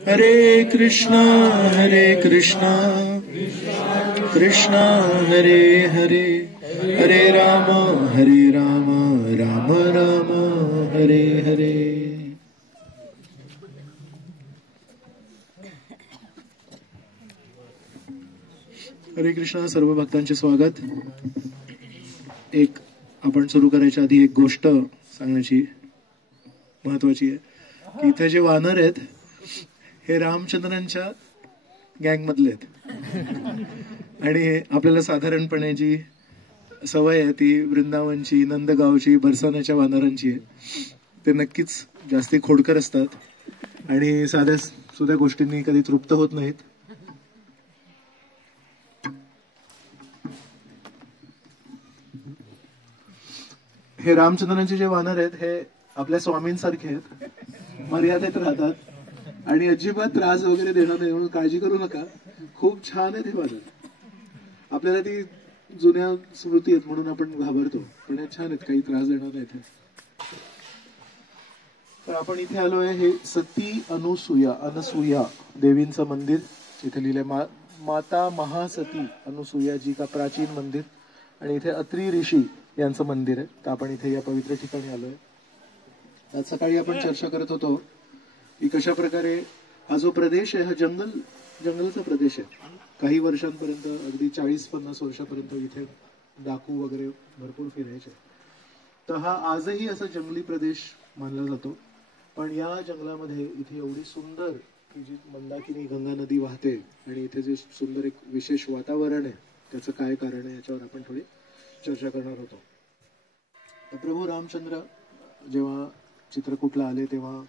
हरे कृष्णा कृष्णा हरे हरे, हरे राम राम राम हरे हरे. हरे कृष्णा. सर्व भक्तांचे स्वागत. एक आपण सुरू करायच्या आधी एक गोष्ट सांगण्याची महत्वाची आहे की इथे जे वानर आहेत हे रामचंद्रांच्या गँग मधले आहेत आणि आपल्याला साधारणपणे जी सवय आहे ती वृंदावनची, नंदगावची, बरसाण्याच्या वानरांची आहे. ते नक्कीच जास्ती खोडकर असतात आणि साध्या सुध्या गोष्टींनी कधी तृप्त होत नाहीत. हे रामचंद्रांचे जे वानर आहेत हे आपल्या स्वामींसारखे आहेत, मर्यादेत राहतात आणि अजिबात त्रास वगैरे देणार नाही म्हणून काळजी करू नका. खूप छान आहेत हे वानर. आपल्याला ती जुन्या स्मृती आहेत म्हणून आपण घाबरतो, पण हे छान आहेत, काही त्रास देणार नाहीत. तर आपण इथे आलोय, हे सती अनसुया देवींचं मंदिर इथे लिहिलंय. माता महासती अनुसूया जी का प्राचीन मंदिर, आणि इथे अत्री ऋषी यांचं मंदिर आहे. तर आपण इथे या पवित्र ठिकाणी आलोय. आज सकाळी आपण चर्चा करत होतो की कशा प्रकारे हा जो प्रदेश आहे हा जंगलचा प्रदेश आहे. काही वर्षांपर्यंत, अगदी 40-50 वर्षापर्यंत इथे डाकू वगैरे भरपूर फिरायचे. तर हा आजही असा जंगली प्रदेश मानला जातो. पण या जंगलामध्ये इथे एवढी सुंदर की जी मंदाकिनी गंगा नदी वाहते आणि इथे जे सुंदर एक विशेष वातावरण आहे, त्याचं काय कारण आहे याच्यावर आपण थोडी चर्चा करणार होतो. प्रभू रामचंद्र जेव्हा चित्रकूटला आले तेव्हा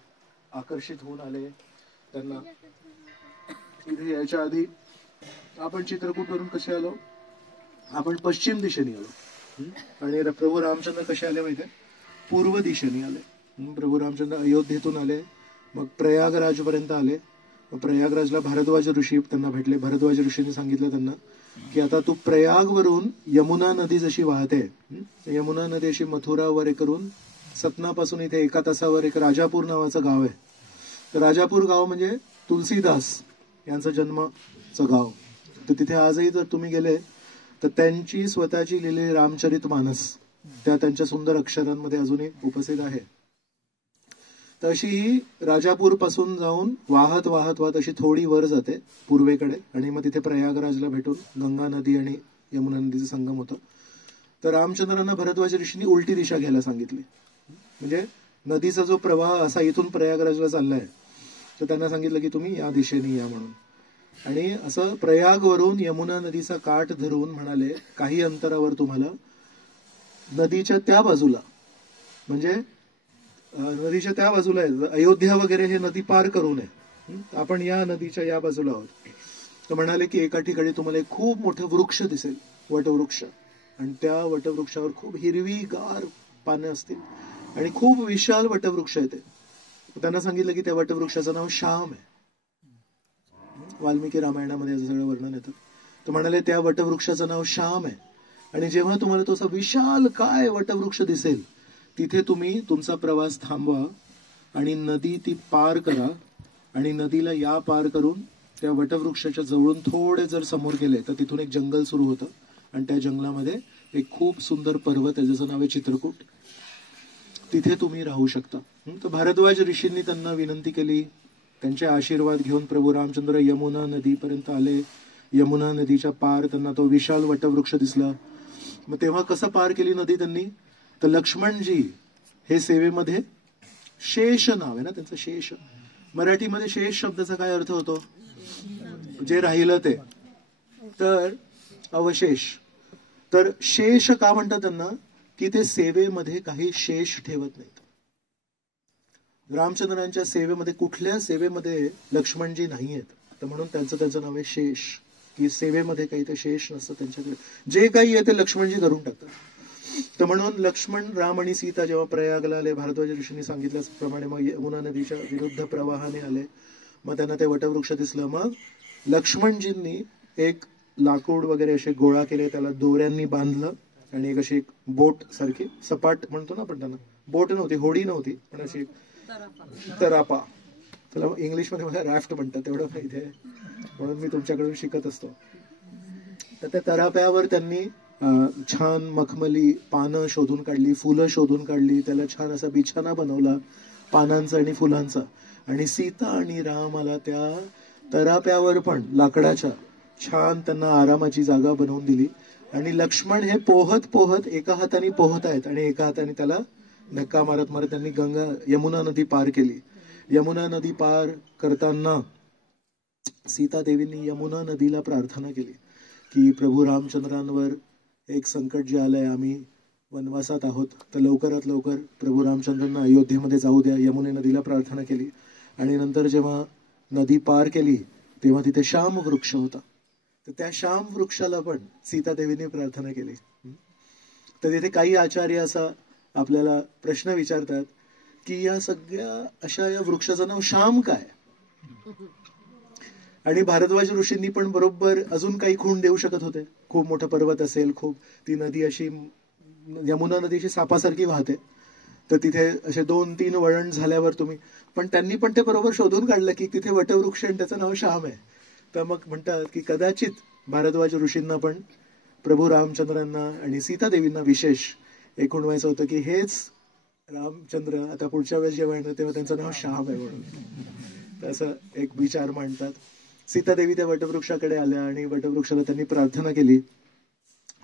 आकर्षित होऊन आले. त्यांना इथे याच्या आधी आपण चित्रकूटवरून कसे आलो, आपण पश्चिम दिशेने आलो आणि प्रभू रामचंद्र कसे आले माहिती आहे, पूर्व दिशेने आले. प्रभू रामचंद्र अयोध्येतून आले, मग प्रयागराजपर्यंत आले. मग प्रयागराजला भारद्वाज ऋषी त्यांना भेटले. भारद्वाज ऋषींनी सांगितलं त्यांना की आता तू प्रयागवरून यमुना नदी जशी वाहते, यमुना नदी अशी मथुरा वगैरे करून सतनापासून इथे 1 तासावर एक राजापूर नावाचं गाव आहे. तर राजापूर गाव म्हणजे तुलसीदास यांचं जन्माचं गाव. तर तिथे आजही जर तुम्ही गेले तर त्यांची स्वतःची लिहिलेली रामचरित मानस त्या त्यांच्या सुंदर अक्षरांमध्ये अजूनही उपस्थित आहे. तर अशी ही राजापूर पासून जाऊन वाहत वाहत वाहत अशी थोडी वर जाते पूर्वेकडे आणि मग तिथे प्रयागराजला भेटून गंगा नदी आणि यमुना नदीचा संगम होतो. तर रामचंद्रांना भरद्वाज ऋषींनी उलटी दिशा घ्यायला सांगितली. म्हणजे नदीचा जो प्रवाह असा इथून प्रयागराजला चाललाय तर त्यांना सांगितलं की तुम्ही या दिशेने या म्हणून. आणि असं प्रयागवरून यमुना नदीचा काठ धरून म्हणाले काही अंतरावर तुम्हाला नदीच्या त्या बाजूला, म्हणजे नदीच्या त्या बाजूला आहे, अयोध्या वगैरे हे नदी पार करू नये, आपण या नदीच्या या बाजूला आहोत. तर म्हणाले की एका ठिकाणी तुम्हाला एक खूप मोठं वृक्ष दिसेल, वटवृक्ष, आणि त्या वटवृक्षावर खूप हिरवीगार पाने असतील आणि खूप विशाल वटवृक्ष आहे ते. त्यांना सांगितलं की त्या वटवृक्षाचं नाव श्याम आहे. वाल्मिकी रामायणामध्ये याचं सगळं वर्णन येतं. तर म्हणाले त्या वटवृक्षाचं नाव श्याम आहे आणि जेव्हा तुम्हाला तो असा विशाल काय वटवृक्ष दिसेल तिथे तुम्ही तुमचा प्रवास थांबवा आणि नदी ती पार करा आणि नदीला या पार करून त्या वटवृक्षाच्या जवळून थोडे जर समोर गेले तर तिथून एक जंगल सुरू होतं आणि त्या जंगलामध्ये एक खूप सुंदर पर्वत आहे ज्याचं नाव आहे चित्रकूट. तिथे तुम्ही राहू शकता. तर भारद्वाज ऋषींनी त्यांना विनंती केली. त्यांचे आशीर्वाद घेऊन प्रभू रामचंद्र यमुना नदीपर्यंत आले. यमुना नदीच्या पार त्यांना तो विशाल वटवृक्ष दिसला. मग तेव्हा कसं पार केली नदी त्यांनी, तर लक्ष्मणजी हे सेवेमध्ये, शेष नाव आहे ना त्यांचं, शेष. मराठीमध्ये शेष शब्दाचा काय अर्थ होतो, जे राहिलं ते, तर अवशेष. तर शेष का म्हणतात त्यांना, की ते सेवेमध्ये काही शेष ठेवत नाहीत. रामचंद्रांच्या सेवेमध्ये कुठल्या सेवेमध्ये लक्ष्मणजी नाही आहेत, तर म्हणून त्यांचं नाव आहे शेष, की सेवेमध्ये काही ते शेष नसतं त्यांच्याकडे, जे काही आहे ते लक्ष्मणजी धरून टाकतात. तर म्हणून लक्ष्मण, राम आणि सीता जेव्हा प्रयागला आले, भारद्वाज ऋषींनी सांगितल्याप्रमाणे मग यमुना नदीच्या विरुद्ध प्रवाहाने आले. मग त्यांना ते वटवृक्ष दिसलं. मग लक्ष्मणजींनी एक लाकूड वगैरे असे गोळा केले, त्याला दोऱ्यांनी बांधलं आणि एक अशी एक बोट सारखी, सपाट म्हणतो ना आपण त्यांना, बोट नव्हती, होडी नव्हती, पण अशी तरापा, त्याला इंग्लिशमध्ये मला रॅफ्ट म्हणतात, तेवढं माहिती आहे, म्हणून मी तुमच्याकडून शिकत असतो. तर त्या तराप्यावर त्यांनी छान मखमली पानं शोधून काढली, फुलं शोधून काढली, त्याला छान असा बिछाना बनवला पानांचा आणि फुलांचा. आणि सीता आणि रामाला त्या तराप्यावर पण लाकडाच्या छान त्यांना आरामाची जागा बनवून दिली. आणि लक्ष्मण हे पोहत पोहत एका हाताने पोहत आहेत आणि एका हाताने त्याला धक्का मारत मारत त्यांनी यमुना नदी पार केली. यमुना नदी पार करताना सीता देवींनी यमुना नदीला प्रार्थना केली की प्रभू रामचंद्रांवर एक संकट जे आलंय, आम्ही वनवासात आहोत, तर लवकरात लवकर प्रभू रामचंद्रांना अयोध्येमध्ये जाऊ द्या. यमुने नदीला प्रार्थना केली. आणि नंतर जेव्हा नदी पार केली तेव्हा तिथे श्याम वृक्ष होता, तर त्या श्याम वृक्षाला पण सीतादेवीने प्रार्थना केली. तर तिथे काही आचार्य असा आपल्याला प्रश्न विचारतात की या सगळ्या अशा या वृक्षाचं नाव श्याम काय? आणि भारद्वाज ऋषींनी पण बरोबर अजून काही खूण देऊ शकत होते. खूप मोठा पर्वत असेल, खूप ती नदी अशी यमुना नदीची सापासारखी वाहते, तर तिथे असे 2-3 वळण झाल्यावर तुम्ही, पण त्यांनी पण ते बरोबर शोधून काढलं की तिथे वटवृक्ष आणि त्याचं नाव श्याम आहे. तर मग म्हणतात की कदाचित भारद्वाज ऋषींना पण प्रभू रामचंद्रांना आणि सीतादेवींना विशेष एक व्हायचं होतं की हेच रामचंद्र आता पुढच्या वेळेस जेव्हा येणार तेव्हा त्यांचं नाव श्याम आहे म्हणून. तसं एक विचार मांडतात. सीतादेवी त्या वटवृक्षाकडे आल्या आणि वटवृक्षाला त्यांनी प्रार्थना केली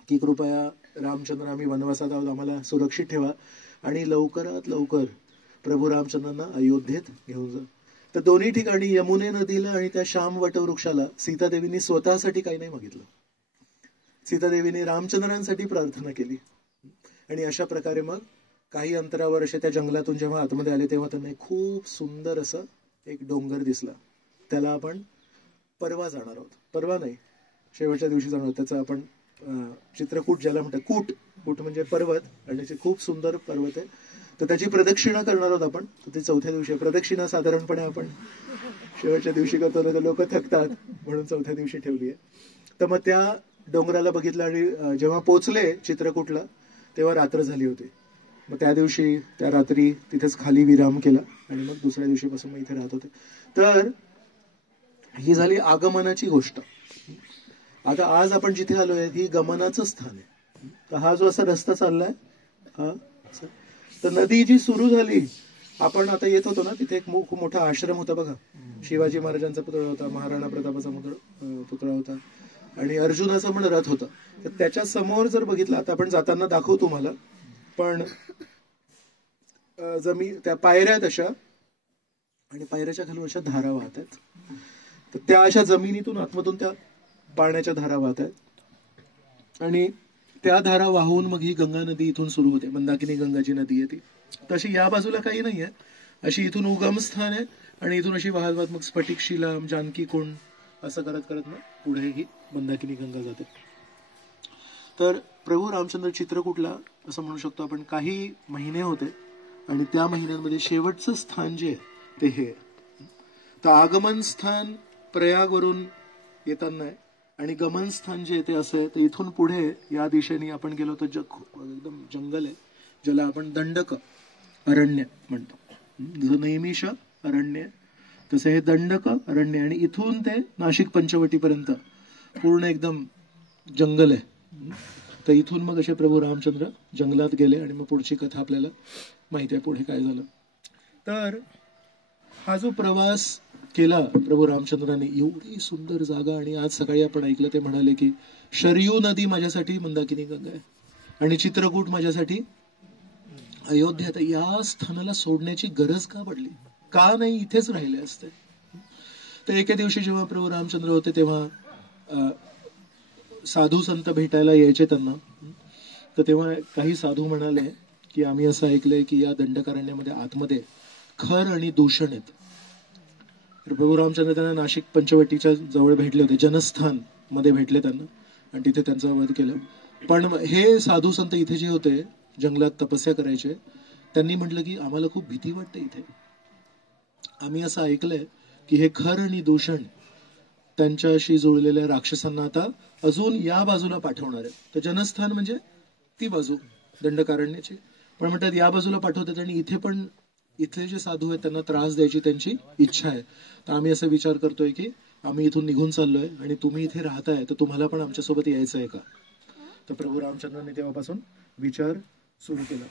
की कृपया रामचंद्र, आम्ही वनवासात आहोत, आम्हाला सुरक्षित ठेवा आणि लवकरात लवकर प्रभू रामचंद्रांना अयोध्येत घेऊन जा. तर दोन्ही ठिकाणी यमुने नदीला आणि त्या श्याम वटवृक्षाला सीतादेवींनी स्वतःसाठी काही नाही मागितलं. सीतादेवीने रामचंद्रांसाठी प्रार्थना केली. आणि अशा प्रकारे मग काही अंतरावर असे त्या जंगलातून जेव्हा आतमध्ये आले तेव्हा त्यांना खूप सुंदर असं एक डोंगर दिसला. त्याला आपण परवा जाणार आहोत, परवा नाही शेवटच्या दिवशी जाणार आहोत. त्याचं आपण चित्रकूट ज्याला म्हणतात, कूट, कूट म्हणजे पर्वत, आणि ते खूप सुंदर पर्वत आहे. तर त्याची प्रदक्षिणा करणार आहोत आपण. तर ते चौथ्या दिवशी प्रदक्षिणा साधारणपणे आपण शेवटच्या दिवशी करतो ना, तर लोक थकतात म्हणून चौथ्या दिवशी ठेवली आहे. तर मग त्या डोंगराला बघितलं आणि जेव्हा पोचले चित्रकूटला तेव्हा रात्र झाली होती. मग त्या दिवशी त्या रात्री तिथेच खाली विराम केला आणि मग दुसऱ्या दिवशीपासून मग इथे राहत होते. तर ही झाली आगमनाची गोष्ट. आता आज आपण जिथे आलोय ही गमनाचं स्थान आहे. तर हा जो असा रस्ता चाललाय हा, तर नदी जी सुरू झाली, आपण आता येत होतो ना, तिथे एक खूप मोठा आश्रम होता बघा. शिवाजी महाराजांचा पुतळा होता, महाराणा प्रतापाचा पुतळा होता आणि अर्जुनाचा पण रथ होता. तर त्याच्या समोर जर बघितलं, आता आपण जाताना दाखवू तुम्हाला, पण त्या पायऱ्या आहेत अशा, आणि पायऱ्याच्या खालून अशा धारा वाहत आहेत. तर त्या अशा जमिनीतून आतमधून त्या पाण्याच्या धारा वाहत आहेत आणि त्या धारा वाहून मग ही गंगा नदी इथून सुरू होते. मंदाकिनी गंगाची नदी आहे ती. तशी या बाजूला काही नाहीये, अशी इथून उगमस्थान आहे आणि इथून अशी वाहत वाहत मग स्फटिक शिला, जानकी कुंड असं करत करत मग पुढे ही मंदाकिनी गंगा जाते. तर प्रभू रामचंद्र चित्रकूटला असं म्हणू शकतो आपण काही महिने होते आणि त्या महिन्यांमध्ये शेवटचं स्थान जे आहे ते हे. तर आगमन स्थान प्रयागवरून येताना आहे आणि गमन स्थान जे आहे ते असं आहे. तर इथून पुढे या दिशेने आपण गेलो तर एकदम जंगल आहे, ज्याला आपण दंडक अरण्य म्हणतो. जसं नैमिष अरण्य तसं हे दंडक अरण्य, आणि इथून ते नाशिक पंचवटीपर्यंत पूर्ण एकदम जंगल आहे. तर इथून मग असे प्रभू रामचंद्र जंगलात गेले आणि मग पुढची कथा आपल्याला माहिती आहे पुढे काय झालं. तर हा जो प्रवास केला प्रभू रामचंद्रांनी, एवढी सुंदर जागा. आणि आज सकाळी आपण ऐकलं ते म्हणाले की शरयू नदी माझ्यासाठी मंदाकिनी गंगा आहे आणि चित्रकूट माझ्यासाठी अयोध्या. तर या स्थानाला सोडण्याची गरज का पडली? का नाही इथेच राहिले असते? तर एके दिवशी जेव्हा प्रभू रामचंद्र होते तेव्हा साधू संत भेटायला यायचे त्यांना. तर तेव्हा काही साधू म्हणाले की आम्ही असं ऐकलंय की या दंडकारण्यामध्ये आतमध्ये खर आणि दूषण आहेत. तर प्रभू रामचंद्र त्यांना नाशिक पंचवटीच्या जवळ भेटले होते, जनस्थान मध्ये भेटले त्यांना आणि तिथे त्यांचा वध केला. पण हे साधू संत इथे जे होते जंगलात तपस्या करायचे, त्यांनी म्हटलं की आम्हाला खूप भीती वाटते इथे. आम्ही असं ऐकलंय की हे खर आणि दूषण त्यांच्याशी जुळलेल्या राक्षसांना आता अजून या बाजूला पाठवणार आहे. तर जनस्थान म्हणजे ती बाजू दंडकारण्याची, पण म्हणतात या बाजूला पाठवतात आणि इथे पण इथले जे साधू आहेत त्यांना त्रास द्यायची त्यांची इच्छा आहे. तर आम्ही असा विचार करतोय की आम्ही इथून निघून चाललोय आणि तुम्ही इथे राहताय, तर तुम्हाला पण आमच्यासोबत यायचं आहे का? तर प्रभू रामचंद्रांनी तेव्हापासून विचार सुरू केला.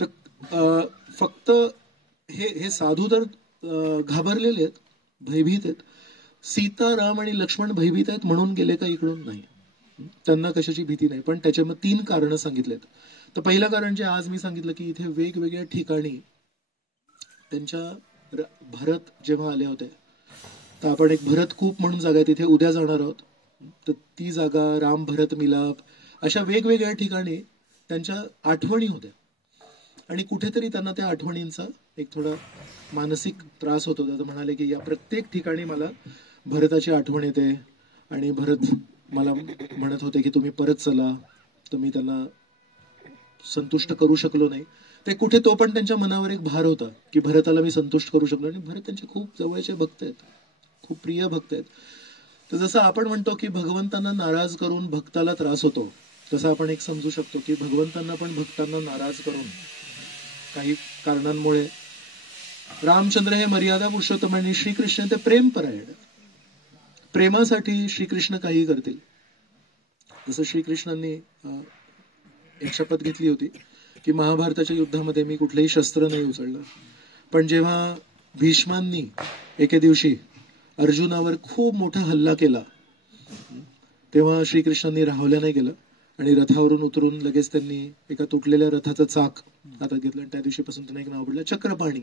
तर फक्त हे साधू तर घाबरलेले आहेत, भयभीत आहेत. सीता, राम आणि लक्ष्मण भयभीत आहेत म्हणून गेले का इकडून? नाही, त्यांना कशाची भीती नाही. पण त्याच्यामध्ये 3 कारणं सांगितलेत. तर पहिलं कारण जे आज मी सांगितलं की इथे वेगवेगळ्या ठिकाणी त्यांच्या भरत जेव्हा आले होते, तर आपण एक भरत कूप म्हणून जागा आहे तिथे उद्या जाणार आहोत. तर ती जागा, राम भरत मिलाप, अशा वेगवेगळ्या ठिकाणी त्यांच्या आठवणी होत्या आणि कुठेतरी त्यांना त्या आठवणींचा एक थोडा मानसिक त्रास होत होता. तर म्हणाले की या प्रत्येक ठिकाणी मला भरताची आठवण येते आणि भरत मला म्हणत होते की तुम्ही परत चला. तर मी त्यांना संतुष्ट करू शकलो नाही. ते कुठे तो पण त्यांच्या मनावर एक भार होता की भरताला मी संतुष्ट करू शकलो. आणि भरत त्यांचे खूप जवळचे भक्त आहेत, खूप प्रिय भक्त आहेत. तर जसं आपण म्हणतो की भगवंतांना नाराज करून भक्ताला त्रास होतो, तसं आपण एक समजू शकतो की भगवंतांना पण भक्तांना नाराज करून काही कारणांमुळे रामचंद्र हे मर्यादा पुरुषोत्तम आणि श्रीकृष्ण ते प्रेमपरायण, प्रेमासाठी श्रीकृष्ण काही करतील. जसं श्रीकृष्णांनी एक शपथ घेतली होती की महाभारताच्या युद्धामध्ये मी कुठलेही शस्त्र नाही उचलणार. पण जेव्हा भीष्मांनी एके दिवशी अर्जुनावर खूप मोठा हल्ला केला, तेव्हा श्रीकृष्णांनी राहवल्या नाही गेलं आणि रथावरून उतरून लगेच त्यांनी एका तुटलेल्या रथाचं चाक हातात घेतलं. आणि त्या दिवशीपासून त्यांना एक नाव पडलं चक्रपाणी.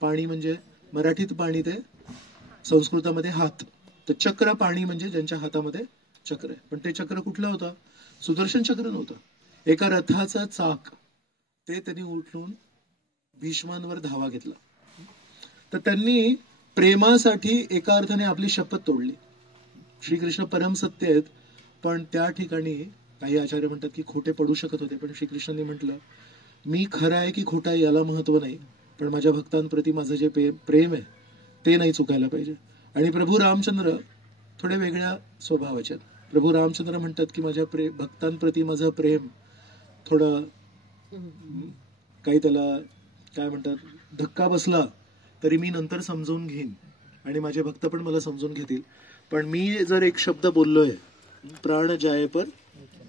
पाणी म्हणजे मराठीत पाणी, ते संस्कृतामध्ये हात. तर चक्रपाणी म्हणजे ज्यांच्या हातामध्ये चक्र आहे. पण ते चक्र कुठलं होतं? सुदर्शन चक्र नव्हतं, एका रथाचा चाक. ते त्यांनी उठून भीष्मांवर धावा घेतला. तर त्यांनी प्रेमासाठी एका अर्थाने आपली शपथ तोडली. श्रीकृष्ण परमसत्य आहेत, पण त्या ठिकाणी काही आचार्य म्हणतात की खोटे पडू शकत होते. पण श्रीकृष्णांनी म्हटलं मी खरं आहे की खोटा आहे याला महत्व नाही, पण माझ्या भक्तांप्रती माझं जे प्रेम आहे ते नाही चुकायला पाहिजे. आणि प्रभू रामचंद्र थोडे वेगळ्या स्वभावाचे आहेत. प्रभू रामचंद्र म्हणतात की माझ्या भक्तांप्रती माझं प्रेम थोडं काही त्याला काय म्हणतात, धक्का बसला तरी मी नंतर समजून घेईन आणि माझे भक्त पण मला समजून घेतील. पण मी जर एक शब्द बोललोय, प्राण जाय पर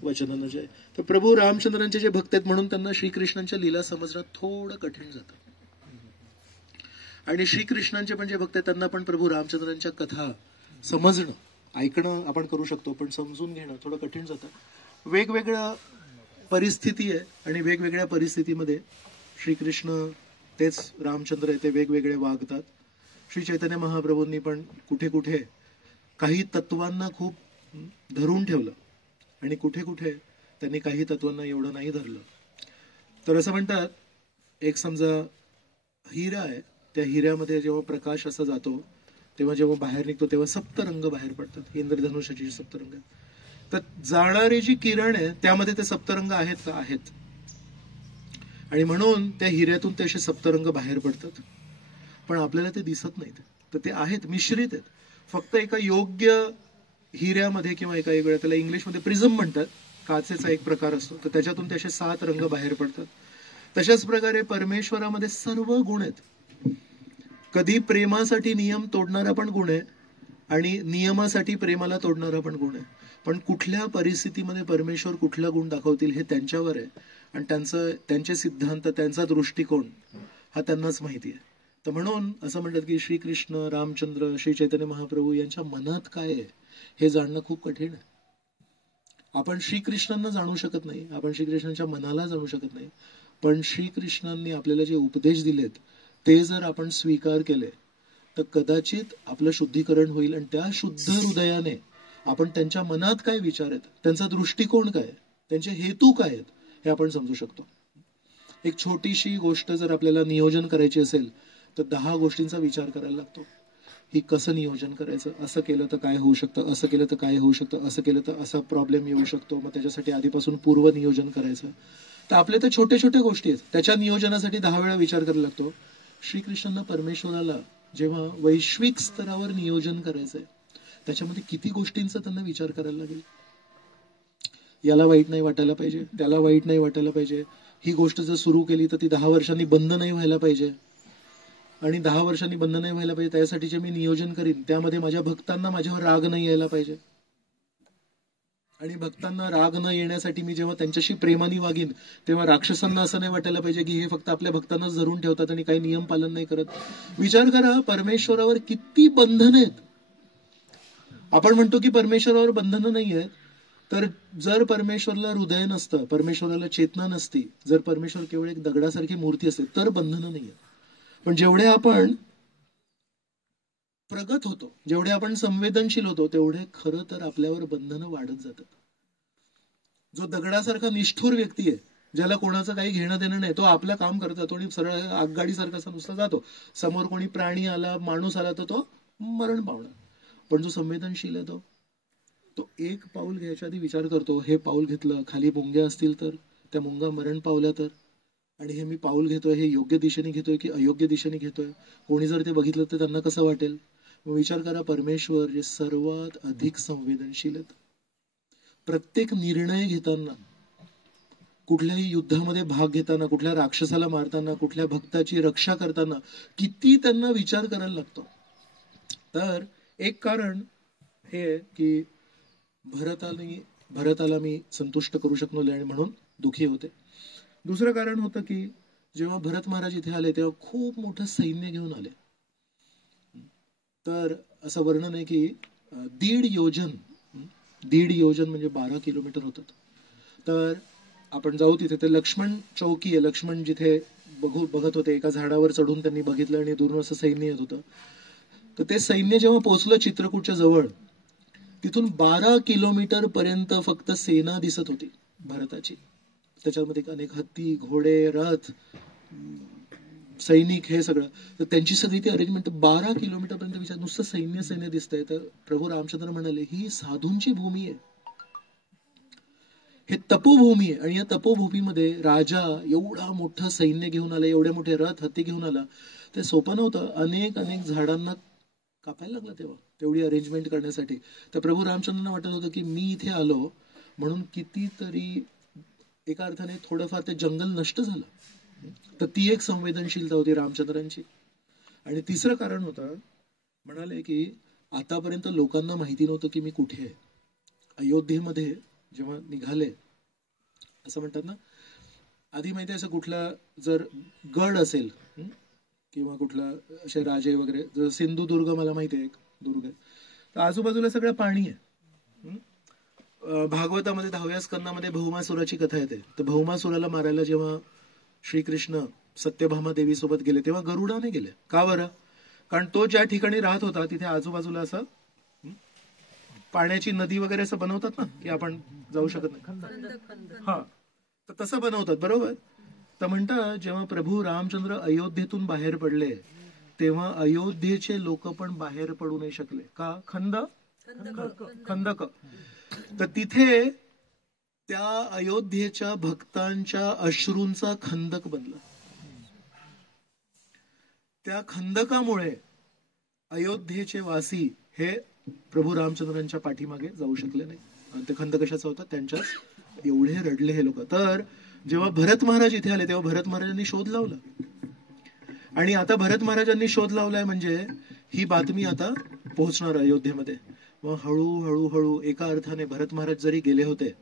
वचन न जाय, तर प्रभू रामचंद्रांचे जे भक्त आहेत म्हणून त्यांना श्रीकृष्णांच्या लीला समजणं थोडं कठीण जातं. आणि श्रीकृष्णांचे पण जे भक्त आहेत त्यांना पण प्रभू रामचंद्रांच्या कथा समजणं, ऐकणं आपण करू शकतो, पण समजून घेणं थोडं कठीण जातं. वेगवेगळ्या परिस्थिती आहे आणि वेगवेगळ्या परिस्थितीमध्ये श्रीकृष्ण तेच रामचंद्र आहे ते वेगवेगळे वागतात. श्री चैतन्य महाप्रभूंनी पण कुठे कुठे काही तत्वांना खूप धरून ठेवलं आणि कुठे कुठे त्यांनी काही तत्वांना एवढं नाही धरलं. तर असं म्हणतात, एक समजा हिरा आहे, त्या हिऱ्यामध्ये जेव्हा प्रकाश असा जातो तेव्हा जेव्हा बाहेर निघतो तेव्हा सप्तरंग बाहेर पडतात, इंद्रधनुष्याची सप्तरंग. तर जाणारी जी किरण आहे त्यामध्ये ते सप्तरंग आहेत का? आहेत. आणि म्हणून त्या हिऱ्यातून ते असे सप्तरंग बाहेर पडतात, पण आपल्याला ते दिसत नाहीत. तर ते आहेत, मिश्रित आहेत. फक्त एका योग्य हिऱ्यामध्ये किंवा एका वेगळ्या, त्याला इंग्लिशमध्ये प्रिझम म्हणतात, काचेचा एक प्रकार असतो, तर त्याच्यातून ते असे 7 रंग बाहेर पडतात. तशाच प्रकारे परमेश्वरामध्ये सर्व गुण आहेत. कधी प्रेमासाठी नियम तोडणारा पण गुण आहे आणि नियमासाठी प्रेमाला तोडणारा पण गुण आहे. पण कुठल्या परिस्थितीमध्ये परमेश्वर कुठला गुण दाखवतील हे त्यांच्यावर आहे आणि त्यांचे सिद्धांत, त्यांचा दृष्टिकोन हा त्यांनाच माहिती आहे. तर म्हणून असं म्हणतात की श्रीकृष्ण, रामचंद्र, श्री चैतन्य महाप्रभू यांच्या मनात काय आहे हे जाणणं खूप कठीण आहे. आपण श्रीकृष्णांना जाणू शकत नाही, आपण श्रीकृष्णांच्या मनाला जाणू शकत नाही, पण श्रीकृष्णांनी आपल्याला जे उपदेश दिलेत ते जर आपण स्वीकार केले तर कदाचित आपलं शुद्धीकरण होईल आणि त्या शुद्ध हृदयाने आपण त्यांच्या मनात काय विचार आहेत, त्यांचा दृष्टिकोन काय, त्यांचे हेतू काय आहेत हे आपण समजू शकतो. एक छोटीशी गोष्ट जर आपल्याला नियोजन करायची असेल तर 10 गोष्टींचा विचार करायला लागतो. ही कसं नियोजन करायचं, असं केलं तर काय होऊ शकतं, असं केलं तर काय होऊ शकतं, असं केलं तर असा प्रॉब्लेम येऊ शकतो, मग त्याच्यासाठी आधीपासून पूर्व नियोजन करायचं. तर आपले तर छोटे छोटे गोष्टी आहेत, त्याच्या नियोजनासाठी 10 वेळा विचार करायला लागतो. श्रीकृष्णांना, परमेश्वराला जेव्हा वैश्विक स्तरावर नियोजन करायचंय त्याच्यामध्ये किती गोष्टींचा त्यांना विचार करायला लागेल. याला वाईट नाही वाटायला पाहिजे, त्याला वाईट नाही वाटायला पाहिजे, ही गोष्ट जर सुरू केली तर ती 10 वर्षांनी बंद नाही व्हायला पाहिजे, आणि 10 वर्षांनी बंद नाही व्हायला पाहिजे त्यासाठी जे मी नियोजन करीन त्यामध्ये माझ्या भक्तांना माझ्यावर राग नाही यायला पाहिजे. आणि भक्तांना राग न येण्यासाठी मी जेव्हा त्यांच्याशी प्रेमाने वागीन तेव्हा राक्षसांना असं नाही वाटायला पाहिजे की हे फक्त आपल्या भक्तांनाच धरून ठेवतात आणि काही नियम पालन नाही करत. विचार करा, परमेश्वरावर किती बंधन आहेत. आपण म्हणतो की परमेश्वरावर बंधनं नाही आहेत, तर जर परमेश्वरला हृदय नसतं, परमेश्वराला चेतना नसती, जर परमेश्वर केवळ एक दगडासारखी मूर्ती असते तर बंधनं नाही आहेत. पण जेवढे आपण प्रगत होतो, जेवढे आपण संवेदनशील होतो, तेवढे खरं तर आपल्यावर बंधनं वाढत जातात. जो दगडासारखा निष्ठुर व्यक्ती आहे, ज्याला कोणाचं काही घेणं देणं नाही, तो आपलं काम करत जातो आणि सरळ आगगाडीसारखा नुसता जातो. समोर कोणी प्राणी आला, माणूस आला तर तो मरण पावणार. पण जो संवेदनशील आहे तो एक पाऊल घ्यायच्या आधी विचार करतो, हे पाऊल घेतलं, खाली मुंग्या असतील तर, त्या मुंग्या मरण पावल्या तर, आणि हे मी पाऊल घेतोय हे योग्य दिशेने घेतोय की अयोग्य दिशेने घेतोय, कोणी जर ते बघितलं तर त्यांना कसं वाटेल. विचार करा, परमेश्वर जे सर्वात अधिक संवेदनशील आहेत, प्रत्येक निर्णय घेताना, कुठल्याही युद्धामध्ये भाग घेताना, कुठल्या राक्षसाला मारताना, कुठल्या भक्ताची रक्षा करताना किती त्यांना विचार करायला लागतो. तर एक कारण हे की भरताला मी संतुष्ट करू शकलो नाही आणि म्हणून दुखी होते. दुसरं कारण होतं की जेव्हा भरत महाराज इथे आले तेव्हा खूप मोठं सैन्य घेऊन आले. तर असं वर्णन आहे की 1.5 योजन म्हणजे 12 किलोमीटर होतात. तर आपण जाऊ तिथे, ते लक्ष्मण चौकी आहे. लक्ष्मण जिथे बघत होते, एका झाडावर चढून त्यांनी बघितलं आणि दूरून असं सैन्य येत होतं. तर ते सैन्य जेव्हा पोहोचलं चित्रकूटच्या जवळ, तिथून 12 किलोमीटर पर्यंत फक्त सेना दिसत होती भारताची. त्याच्यामध्ये अनेक हत्ती, घोडे, रथ, सैनिक, हे सगळं. तर त्यांची सगळी ती अरेंजमेंट 12 किलोमीटर पर्यंत विचार, नुसतं सैन्य दिसतंय. तर प्रभू रामचंद्र म्हणाले, ही साधूंची भूमी आहे, हे तपोभूमी आहे. आणि या तपोभूमीमध्ये राजा एवढा मोठं सैन्य घेऊन आला, एवढे मोठे रथ, हत्ती घेऊन आला, ते सोपं नव्हतं. अनेक झाडांना कापायला लागलं तेव्हा तेवढी अरेंजमेंट करण्यासाठी. तर प्रभू रामचंद्रांना वाटत होतं की मी इथे आलो म्हणून कितीतरी एका अर्थाने थोडंफार ते जंगल नष्ट झालं. तर ती एक संवेदनशीलता होती रामचंद्रांची. आणि तिसरं कारण होतं, म्हणाले की आतापर्यंत लोकांना माहिती नव्हतं की मी कुठे आहे. अयोध्येमध्ये जेव्हा निघाले, असं म्हणतात ना, आधी माहिती आहे, असं कुठला जर गड असेल किंवा कुठला असे राजे वगैरे, जर सिंधुदुर्ग मला माहिती आहे एक दुर्ग आहे, तर आजूबाजूला सगळं पाणी आहे. भागवतामध्ये 10व्या स्कंदामध्ये भौमासुराची कथा येते. तर भौमासुराला मारायला जेव्हा श्रीकृष्ण सत्यभामा देवी सोबत गेले तेव्हा गरुडाने गेले. का बरं? कारण तो ज्या ठिकाणी राहत होता तिथे आजूबाजूला असं पाण्याची नदी वगैरे असं बनवतात ना, की आपण जाऊ शकत नाही. हा, तर तसं बनवतात, बरोबर. तर म्हणतात जेव्हा प्रभू रामचंद्र अयोध्येतून बाहेर पडले तेव्हा अयोध्येचे लोक पण बाहेर पडू नाही शकले. का? खंदक. तर तिथे त्या अयोध्येच्या भक्तांच्या अश्रूंचा खंदक बनला. त्या खंदकामुळे अयोध्येचे वासी हे प्रभू रामचंद्रांच्या पाठीमागे जाऊ शकले नाही. आणि ते खंदक कशाचा होता? त्यांच्याच. एवढे रडले हे लोक. तर जेव्हा भरत महाराज इथे आले तेव्हा भरत महाराजांनी शोध लावला. आणि आता भरत महाराजांनी शोध लावलाय म्हणजे ही बातमी आता पोहोचणार अयोध्येमध्ये. मग हळूहळू एका अर्थाने भरत महाराज जरी गेले होते,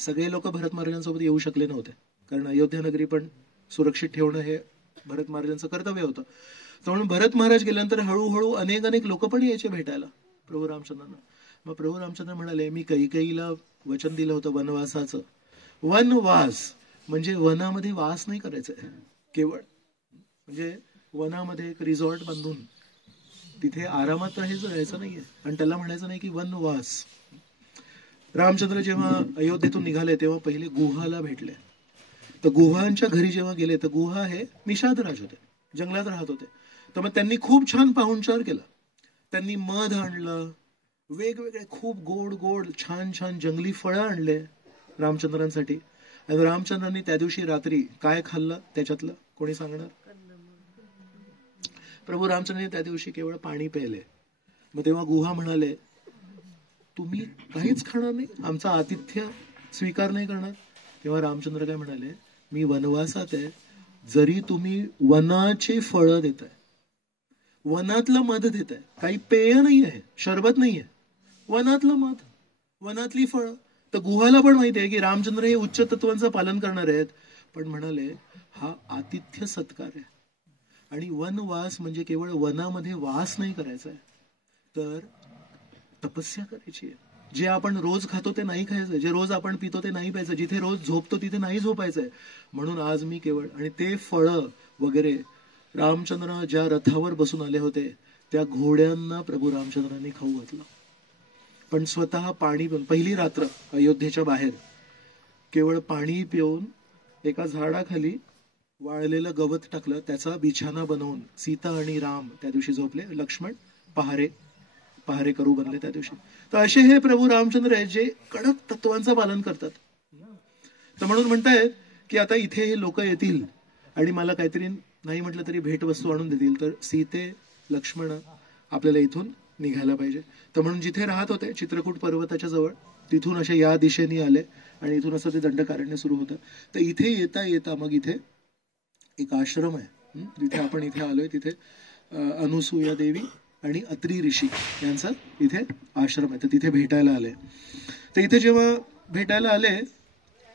सगळे लोक भरत महाराजांसोबत येऊ शकले नव्हते, कारण अयोध्या नगरी पण सुरक्षित ठेवणं हे भरत महाराजांचं कर्तव्य होतं. तर म्हणून भरत महाराज गेल्यानंतर हळूहळू अनेक लोक पण यायचे भेटायला प्रभू रामचंद्रांना. मग प्रभू रामचंद्र म्हणाले, मी कैकेयीला वचन दिलं होतं वनवासाचं. वनवास म्हणजे वनामध्ये वास नाही करायचंय केवळ, म्हणजे वनामध्ये एक रिसॉर्ट बांधून तिथे आरामात राहायचं नाहीये, आणि त्याला म्हणायचं नाही की वनवास. रामचंद्र जेव्हा अयोध्येतून निघाले तेव्हा पहिले गुहाला भेटले. तर गुहांच्या घरी जेव्हा गेले तर गुहा हे निषादराज होते, जंगलात राहत होते. तर मग त्यांनी खूप छान पाहुणचार केला. त्यांनी मध आणलं, वेगवेगळे खूप गोड छान जंगली फळं आणले रामचंद्रांसाठी. आणि रामचंद्रांनी त्या दिवशी रात्री काय खाल्लं त्याच्यातलं कोणी सांगणार? प्रभू रामचंद्रांनी त्या दिवशी केवळ पाणी प्यायले. मग तेव्हा गुहा म्हणाले, तुम्ही काहीच खाणार नाही, आमचा आतिथ्य स्वीकार नाही करणार? तेव्हा रामचंद्र काय म्हणाले, मी वनवासात आहे, जरी तुम्ही वनाचे फळं देताय, वनातलं मध देताय, काही पेय नाही आहे, शरबत नाही आहे, वनातलं मध, वनातली फळं. तर गुहाला पण माहिती आहे की रामचंद्र हे उच्च तत्वांचं पालन करणार आहेत, पण म्हणाले हा आतिथ्य सत्कार आहे. आणि वनवास म्हणजे केवळ वनामध्ये वास नाही करायचा आहे, तर तपस्या करायची आहे. जे आपण रोज खातो ते नाही खायचं, जे रोज आपण पितो ते नाही प्यायचं, जिथे रोज झोपतो तिथे नाही झोपायचंय. म्हणून आज मी केवळ, आणि ते फळं वगैरे रामचंद्र ज्या रथावर बसून आले होते त्या घोड्यांना प्रभू रामचंद्रांनी खाऊ घातलं. पण स्वतः पाणी पिऊन, पहिली रात्र अयोध्येच्या बाहेर केवळ पाणी पिऊन एका झाडाखाली वाळलेलं गवत टाकलं, त्याचा बिछाना बनवून सीता आणि राम त्या दिवशी झोपले. लक्ष्मण पहारेकरू बनले त्या दिवशी. तर असे हे प्रभू रामचंद्र आहेत जे कडक तत्वांचं पालन करतात. तर म्हणून म्हणतायत की आता इथे हे लोक येतील आणि मला काहीतरी नाही म्हटलं तरी भेटवस्तू आणून देतील, तर सीते लक्ष्मण आपल्याला इथून निघायला पाहिजे. तर म्हणून जिथे राहत होते चित्रकूट पर्वताच्या जवळ, तिथून असे या दिशेने आले आणि इथून असं ते दंडकारण्य सुरू होतं. तर इथे येता येता मग इथे एक आश्रम आहे, जिथे आपण इथे आलोय, तिथे अनुसूया देवी आणि अत्री ऋषी यांचा इथे आश्रम आहे. तर तिथे भेटायला आले. तर इथे जेव्हा भेटायला आले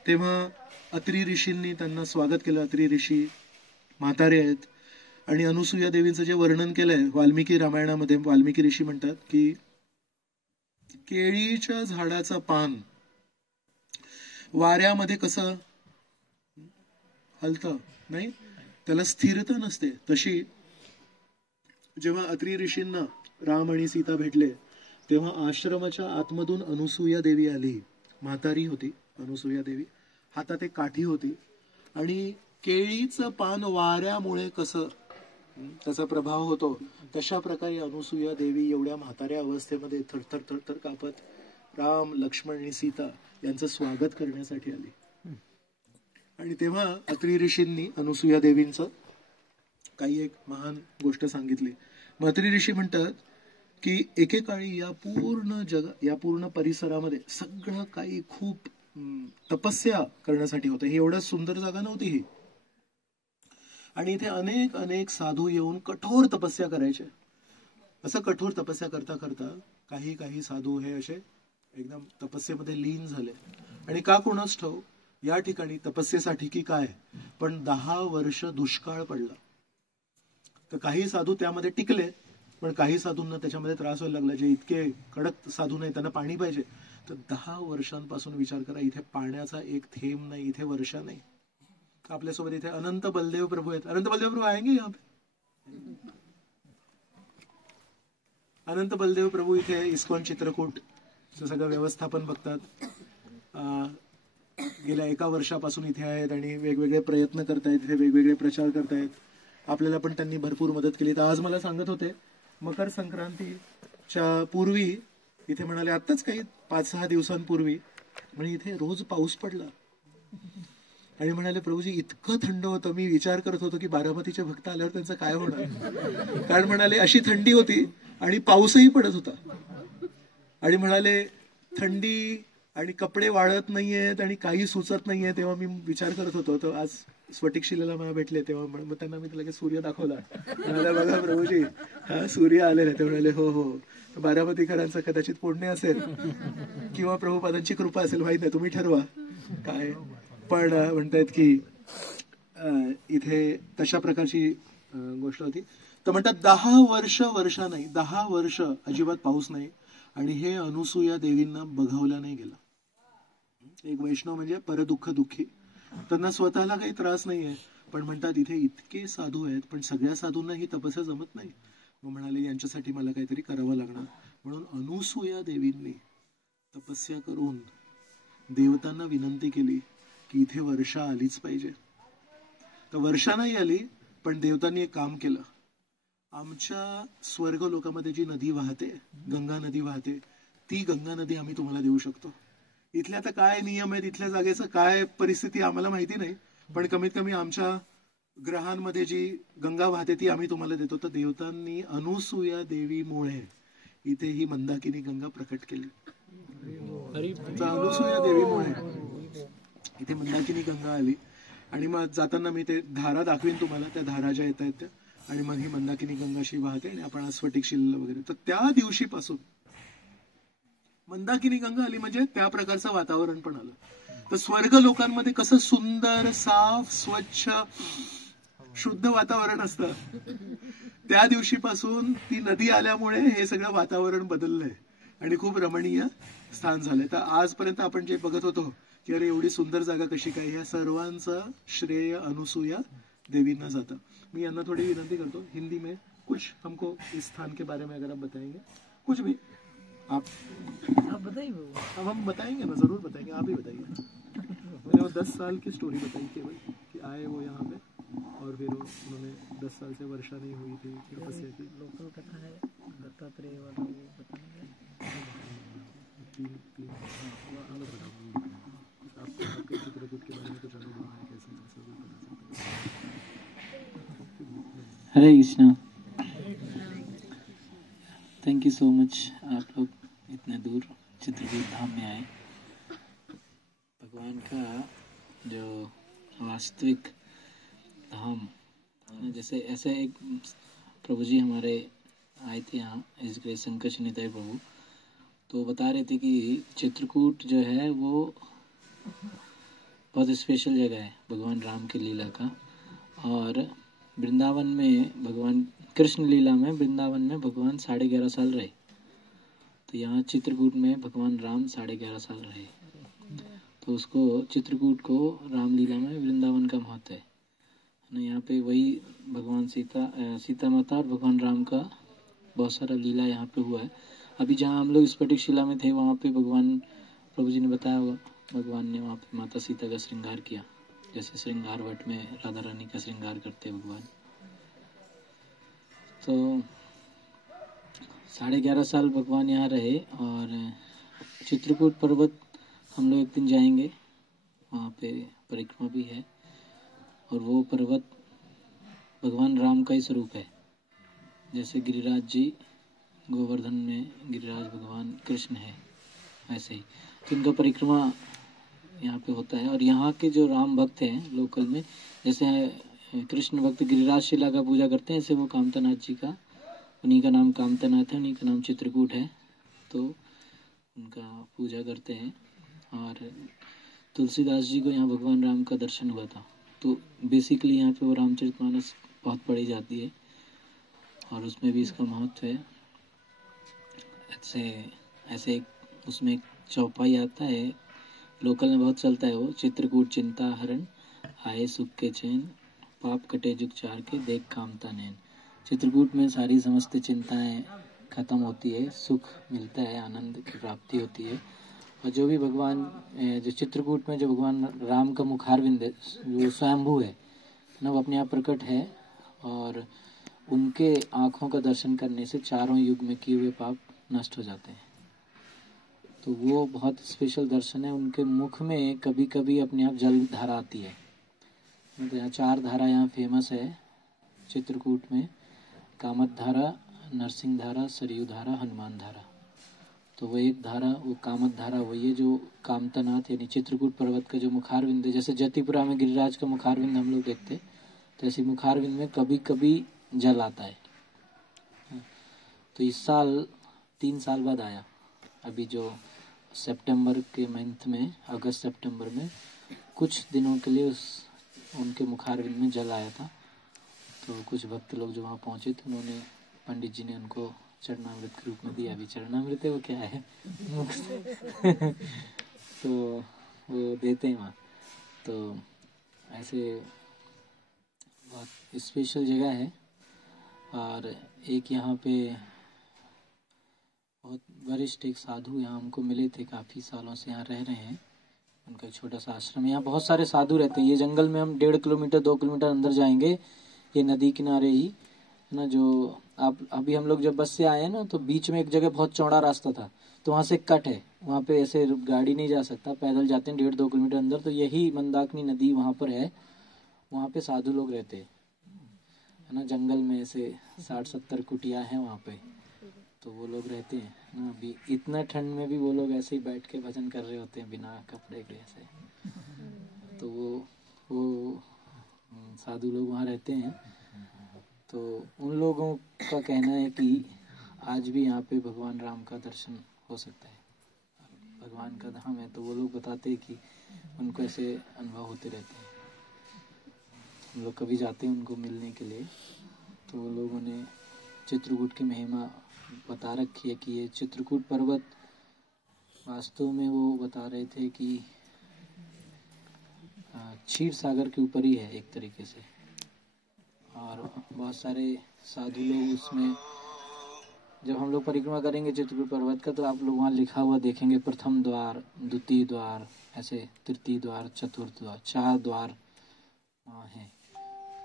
तेव्हा अत्री ऋषींनी त्यांना स्वागत केलं. अत्री ऋषी म्हातारे आहेत आणि अनुसूया देवींचं जे वर्णन केलंय वाल्मिकी रामायणामध्ये, वाल्मिकी ऋषी म्हणतात की केळीच्या झाडाचं पान वाऱ्यामध्ये कसं हलतं नाही, त्याला स्थिरता नसते, तशी जेव्हा अत्री ऋषींना राम आणि सीता भेटले तेव्हा आश्रमाच्या आतमधून अनुसूया देवी आली. म्हातारी होती अनुसूया देवी, हातात एक काठी होती आणि केळीचं पान वाऱ्यामुळे कसं त्याचा प्रभाव होतो तशा प्रकारे अनुसूया देवी एवढ्या म्हाताऱ्या अवस्थेमध्ये थरथर थरथर कापत राम, लक्ष्मण आणि सीता यांचं स्वागत करण्यासाठी आली. आणि तेव्हा अत्री ऋषींनी अनुसूया देवींचं काही एक महान गोष्ट सांगितली. मग अत्री ऋषी म्हणतात की एकेकाळी या पूर्ण परिसरामध्ये सगळं काही खूप तपस्या करण्यासाठी होतं. ही एवढं सुंदर जागा नव्हती ही, आणि इथे अनेक अनेक साधू येऊन कठोर तपस्या करायचे. असं कठोर तपस्या करता करता काही काही साधू हे असे एकदम तपस्येमध्ये लीन झाले. आणि का कोणाच ठाऊ या ठिकाणी तपस्येसाठी की काय, पण 10 वर्ष दुष्काळ पडला. तर काही साधू त्यामध्ये टिकले, पण काही साधूंना त्याच्यामध्ये त्रास व्हायला लागला. जे इतके कडक साधू नाही त्यांना पाणी पाहिजे. तर 10 वर्षांपासून विचार करा, इथे पाण्याचा एक थेंब नाही, इथे वर्षा नाही. आपल्यासोबत इथे अनंत बलदेव प्रभू आहेत. अनंत बलदेव प्रभू आएंगे यहाँ पे? अनंत बलदेव प्रभू इथे इस्कॉन चित्रकूट सगळं व्यवस्थापन बघतात. गेल्या 1 वर्षापासून इथे आहेत आणि वेगवेगळे प्रयत्न करतायत, इथे वेगवेगळे प्रचार करतायत. आपल्याला पण त्यांनी भरपूर मदत केली. तर आज मला सांगत होते मकर संक्रांतीच्या पूर्वी इथे म्हणाले, आत्ताच काही 5-6 दिवसांपूर्वी म्हणजे इथे रोज पाऊस पडला. आणि म्हणाले प्रभूजी इतकं थंड होतं, मी विचार करत होतो की बारामतीचे भक्त आल्यावर त्यांचं काय होणार. कारण म्हणाले अशी थंडी होती आणि पाऊसही पडत होता. आणि म्हणाले थंडी आणि कपडे वाळत नाहीयेत आणि काही सुचत नाहीये. तेव्हा मी विचार करत होतो, तर आज स्फटिक शिलेला मला भेटले तेव्हा मग त्यांना मी लगेच सूर्य दाखवला. म्हणाले बघा प्रभूजी हा सूर्य आलेला. ते म्हणाले हो हो, बारामतीकरांचं कदाचित पुण्य असेल किंवा प्रभुपादांची कृपा असेल, माहित नाही, तुम्ही ठरवा काय. पण म्हणतायत की इथे तशा प्रकारची गोष्ट होती. तर म्हणतात 10 वर्ष नाही, 10 वर्ष अजिबात पाऊस नाही. आणि हे अनुसूया देवींना बघावला नाही गेला. एक वैष्णव म्हणजे परदुःख दुःखी, त्यांना स्वतःला काही त्रास नाहीये, पण म्हणतात इथे इतके साधू आहेत पण सगळ्या साधूंना ही तपस्या जमत नाही. मग म्हणाले यांच्यासाठी मला काहीतरी करावं लागणार. म्हणून अनुसूया देवींनी तपस्या करून देवतांना विनंती केली की इथे वर्षा आलीच पाहिजे. तर वर्षा नाही आली, पण देवतांनी एक काम केलं. आमच्या स्वर्ग लोकामध्ये जी नदी वाहते, गंगा नदी वाहते, ती गंगा नदी आम्ही तुम्हाला देऊ शकतो. इथल्या आता काय नियम आहेत, इथल्या जागेचं काय परिस्थिती आम्हाला माहिती नाही, पण कमीत कमी आमच्या ग्रहांमध्ये जी गंगा वाहते ती आम्ही तुम्हाला देतो. तर देवतांनी अनुसूया देवीमुळे इथे ही मंदाकिनी गंगा प्रकट केली. अनुसूया देवीमुळे इथे मंदाकिनी गंगा आली. आणि मग जाताना मी ते धारा दाखवीन तुम्हाला, त्या धारा ज्या येत आहेत त्या, आणि मग ही मंदाकिनी गंगाशी वाहते आणि आपण आज स्फटिक शिलेला वगैरे. तर त्या दिवशीपासून मंदाकिनी गंगा आली म्हणजे त्या प्रकारचं वातावरण पण आलं. तर स्वर्ग लोकांमध्ये कसं सुंदर, साफ, स्वच्छ, शुद्ध वातावरण असतं, त्या दिवशीपासून ती नदी आल्यामुळे हे सगळं वातावरण बदललंय आणि खूप रमणीय स्थान झालंय. तर आजपर्यंत आपण जे बघत होतो की अरे एवढी सुंदर जागा कशी काय, या सर्वांचं श्रेय अनुसूया देवींना जातं. मी यांना थोडी विनंती करतो, हिंदी में कुछ हमको इस स्थान के बारे में अगर आप बताएंगे, कुछ भी आप बताइए। अब हम बताएंगे ना, जरूर बताएंगे, आप ही बताइए. मैंने वो 10 साल की स्टोरी बताई केवल कि आए वो यहाँ पे और फिर उन्होंने 10 साल से वर्षा नहीं हुई थी, तपस्या की. लोकल कथा है दत्तात्रेय वाला, वो बताएंगे. तीन अलग बताओ. आपके चित्रकूट के बारे में कुछ अनुभव है, कैसे कैसे भी बता सकते हैं. हरे Krishna. Thank you so much, आप लोग इतने दूर चित्रकूट धाम में आए. भगवान का जो वास्तविक धाम, जैसे ऐसे एक प्रभु जी हमारे आए थे यहाँ, इस ग्रेस शंकर निताई प्रभु, तो बता रहे थे कि चित्रकूट जो है वो बहुत स्पेशल जगह है भगवान राम की लीला का. और वृंदावन में भगवान कृष्ण लीला में वृंदावन में भगवान 11.5 साल रहे, तो यहाँ चित्रकूट में भगवान राम 11.5 साल रहे. तो उसको चित्रकूट को रामलीला में वृंदावन का महत्व है ना. यहाँ पे वही भगवान सीता माता और भगवान राम का बहुत सारा लीला यहाँ पे हुआ है. अभी जहाँ हम लोग स्फटिक शिला में थे वहाँ पे भगवान, प्रभु जी ने बताया होगा, भगवान ने वहाँ पे माता सीता का श्रृंगार किया, जैसे श्रृंगार वट में राधा रानी का श्रृंगार करते भगवान. तो 11.5 साल भगवान यहाँ रहे. और चित्रकूट पर्वत हम लोग एक दिन जाएंगे, वहाँ पे परिक्रमा भी है. और वो पर्वत भगवान राम का ही स्वरूप है. जैसे गिरिराज जी गोवर्धन में गिरिराज भगवान कृष्ण है, वैसे ही तो इनका परिक्रमा यहाँ पे होता है. और यहाँ के जो राम भक्त हैं लोकल में, जैसे कृष्ण भक्त गिरिराज शिला का पूजा करते हैं, ऐसे वो कामतानाथ जी का, उन्हीं का नाम कामतानाथ है, उन्हीं का नाम चित्रकूट है, तो उनका पूजा करते हैं. और तुलसीदास जी को यहाँ भगवान राम का दर्शन हुआ था, तो बेसिकली यहाँ पे वो रामचरितमानस बहुत पढ़ी जाती है और उसमें भी इसका महत्व है. ऐसे उसमें एक चौपाई आता है, लोकल में बहुत चलता है वो, चित्रकूट चिंता हरण आए सुख के चैन, पाप कटे जुग चार के देख कामता नैन. चित्रकूट में सारी समस्त चिंताएं खत्म होती है, सुख मिलता है, आनंद की प्राप्ति होती है. और जो भी भगवान, जो चित्रकूट में जो भगवान राम का मुखारविंद है, वो स्वयंभू है ना, वो अपने आप प्रकट है. और उनके आँखों का दर्शन करने से चारों युग में किए हुए पाप नष्ट हो जाते हैं. तो वो बहुत स्पेशल दर्शन है. उनके मुख में कभी कभी अपने आप जल धारा आती है. तो यहाँ 4 धारा यहाँ फेमस है चित्रकूट में, कामत धारा, नरसिंह धारा, सरयू धारा, हनुमान धारा. तो वो एक धारा, वो कामत धारा वही है जो कामतानाथ यानी चित्रकूट पर्वत का जो मुखारविंद है, जैसे जतिपुरा में गिरिराज का मुखारविंद हम लोग देखते, तो ऐसे मुखारविंद में कभी कभी जल आता है. तो इस साल 3 साल बाद आया, अभी जो सितंबर के मंथ में, अगस्त सितंबर में कुछ दिनों के लिए उनके मुखारविंद में जल आया था. तो कुछ भक्त लोग जो वहाँ पहुँचे थे, उन्होंने, पंडित जी ने उनको चरणामृत के रूप में दिया. अभी चरणामृत है वो क्या है मुख से तो वो देते हैं वहाँ. तो ऐसे बहुत स्पेशल जगह है. और एक यहाँ पे बहुत वरिष्ठ एक साधु यहाँ हमको मिले थे, काफ़ी सालों से यहाँ रह रहे हैं. उनका एक छोटा सा आश्रम है. यहाँ बहुत सारे साधु रहते हैं. ये जंगल में हम 1.5 किलोमीटर 2 किलोमीटर अंदर जाएंगे, ये नदी किनारे ही है ना. जो आप अभी हम लोग जब बस से आए हैं ना, तो बीच में एक जगह बहुत चौड़ा रास्ता था, तो वहाँ से कट है, वहाँ पे ऐसे गाड़ी नहीं जा सकता, पैदल जाते हैं 1.5-2 किलोमीटर अंदर. तो यही मंदाकिनी नदी वहाँ पर है, वहाँ पे साधु लोग रहते हैं है ना. जंगल में ऐसे 60-70 कुटिया हैं वहाँ पे, तो वो लोग रहते हैं ना. अभी इतना ठंड में भी वो लोग ऐसे ही बैठ के भजन कर रहे होते हैं बिना कपड़े के ऐसे. तो वो वो साधु लोग वहाँ रहते हैं, तो उन लोगों का कहना है कि आज भी यहाँ पे भगवान राम का दर्शन हो सकता है, भगवान का धाम है। तो वो लोग बताते हैं कि उनको ऐसे अनुभव होते रहते हैं। हम लोग कभी जाते हैं उनको मिलने के लिए, तो वो लोगों ने चित्रकूट की महिमा बता रखी है कि ये चित्रकूट पर्वत वास्तव में वो बता रहे थे कि क्षीर सागर के ऊपर ही है एक तरीके से। और बहुत सारे साधु लोग उसमें, जब हम लोग परिक्रमा करेंगे चित्रकूट पर्वत का, तो आप लोग वहाँ लिखा हुआ देखेंगे प्रथम द्वार, द्वितीय द्वार, ऐसे तृतीय द्वार, चतुर्थ द्वार, 4 द्वार वहाँ है।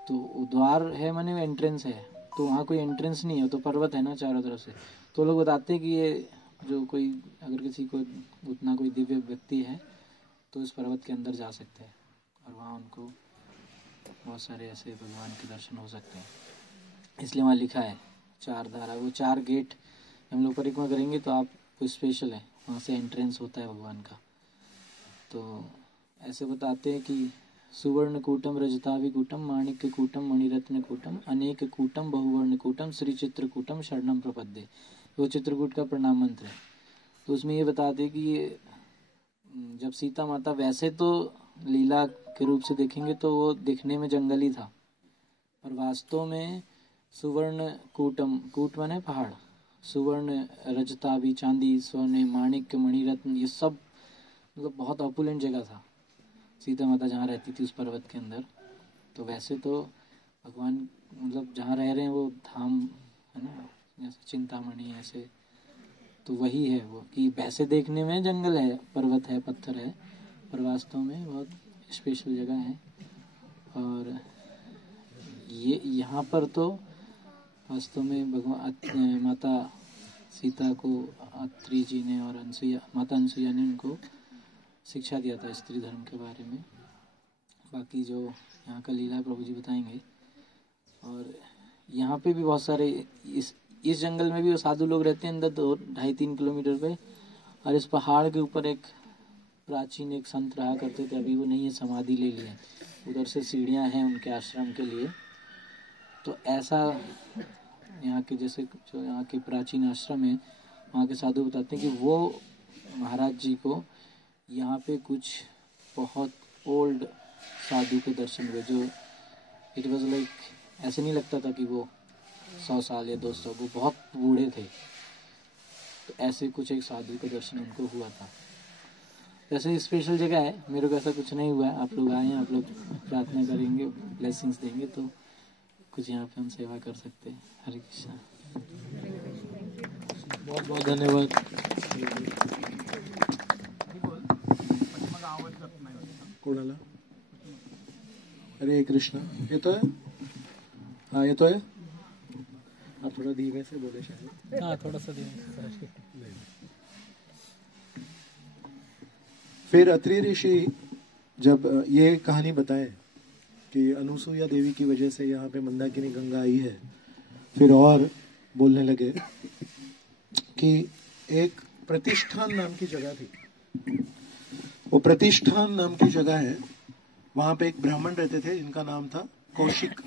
तो द्वार है माने एंट्रेंस है, तो वहाँ कोई एंट्रेंस नहीं है, तो पर्वत है ना चारों तरफ से। तो लोग बताते हैं कि ये जो कोई, अगर किसी को उतना कोई दिव्य व्यक्ति है तो इस पर्वत के अंदर जा सकते हैं और वहाँ उनको बहुत सारे ऐसे भगवान के दर्शन हो सकते हैं। इसलिए वहाँ लिखा है 4 द्वार, वो 4 गेट हम लोग परिक्रमा करेंगे तो आप कोई स्पेशल है, वहाँ से एंट्रेंस होता है भगवान का। तो ऐसे बताते हैं कि सुवर्ण कूटम रजताभि कूटम माणिक्य कूटम मणिरत्न कूटम अनेक कूटम बहुवर्ण कूटम श्री चित्रकूटम शरणम प्रपद्ये। वो चित्रकूट का प्रणाम मंत्र है। तो उसमें ये बताते कि ये जब सीता माता, वैसे तो लीला के रूप से देखेंगे तो वो दिखने में जंगल ही था, पर वास्तव में सुवर्ण कूटम, कूट माने पहाड़, सुवर्ण रजताभि चांदी, सोने, माणिक्य, मणिरत्न, ये सब मतलब बहुत ऑपुलेंट जगह था सीता माता जहाँ रहती थी उस पर्वत के अंदर। तो वैसे तो भगवान मतलब जहाँ रह रहे हैं वो धाम है ना, जैसे चिंतामणि ऐसे, तो वही है वो कि वैसे देखने में जंगल है, पर्वत है, पत्थर है, पर वास्तव में बहुत स्पेशल जगह है। और ये यहाँ पर तो वास्तव में भगवान माता सीता को अत्रि जी ने और माता अनसुईया ने उनको शिक्षा दिया था स्त्री धर्म के बारे में। बाकी जो यहाँ का लीला प्रभु जी बताएंगे। और यहाँ पे भी बहुत सारे इस जंगल में भी वो साधु लोग रहते हैं अंदर 2-2.5-3 किलोमीटर पे। और इस पहाड़ के ऊपर एक प्राचीन एक संत रहा करते थे, अभी वो नहीं है, समाधि ले लिए। उधर से सीढ़ियाँ हैं उनके आश्रम के लिए। तो ऐसा यहाँ के जैसे जो यहाँ के प्राचीन आश्रम है, वहाँ के साधु बताते हैं कि वो महाराज जी को यहाँ पे कुछ बहुत ओल्ड साधु के दर्शन हुए, जो इट वॉज लाइक ऐसे नहीं लगता था कि वो 100 साल या 200, वो बहुत बूढ़े थे। तो ऐसे कुछ एक साधु के दर्शन उनको हुआ था। वैसे स्पेशल जगह है, मेरे को ऐसा कुछ नहीं हुआ है। आप लोग आए हैं, आप लोग प्रार्थना करेंगे, ब्लेसिंग्स देंगे तो कुछ यहाँ पे हम सेवा कर सकते हैं। हरे कृष्णा। बहुत बहुत धन्यवाद। कोणाला? हरे कृष्णा। येतोय? हाँ येतोय? आप थोड़ा धीमे से बोले शायद। हाँ थोड़ा सा धीमे। फिर अत्रि ऋषि जब ये कहानी बताए कि अनुसुईया देवी की वजह से यहाँ पे मंदाकिनी गंगा आई है, फिर और बोलने लगे कि एक प्रतिष्ठान नाम की जगह थी। वो प्रतिष्ठान नाम की जगह है, वहां पे एक ब्राह्मण रहते थे जिनका नाम था कौशिक।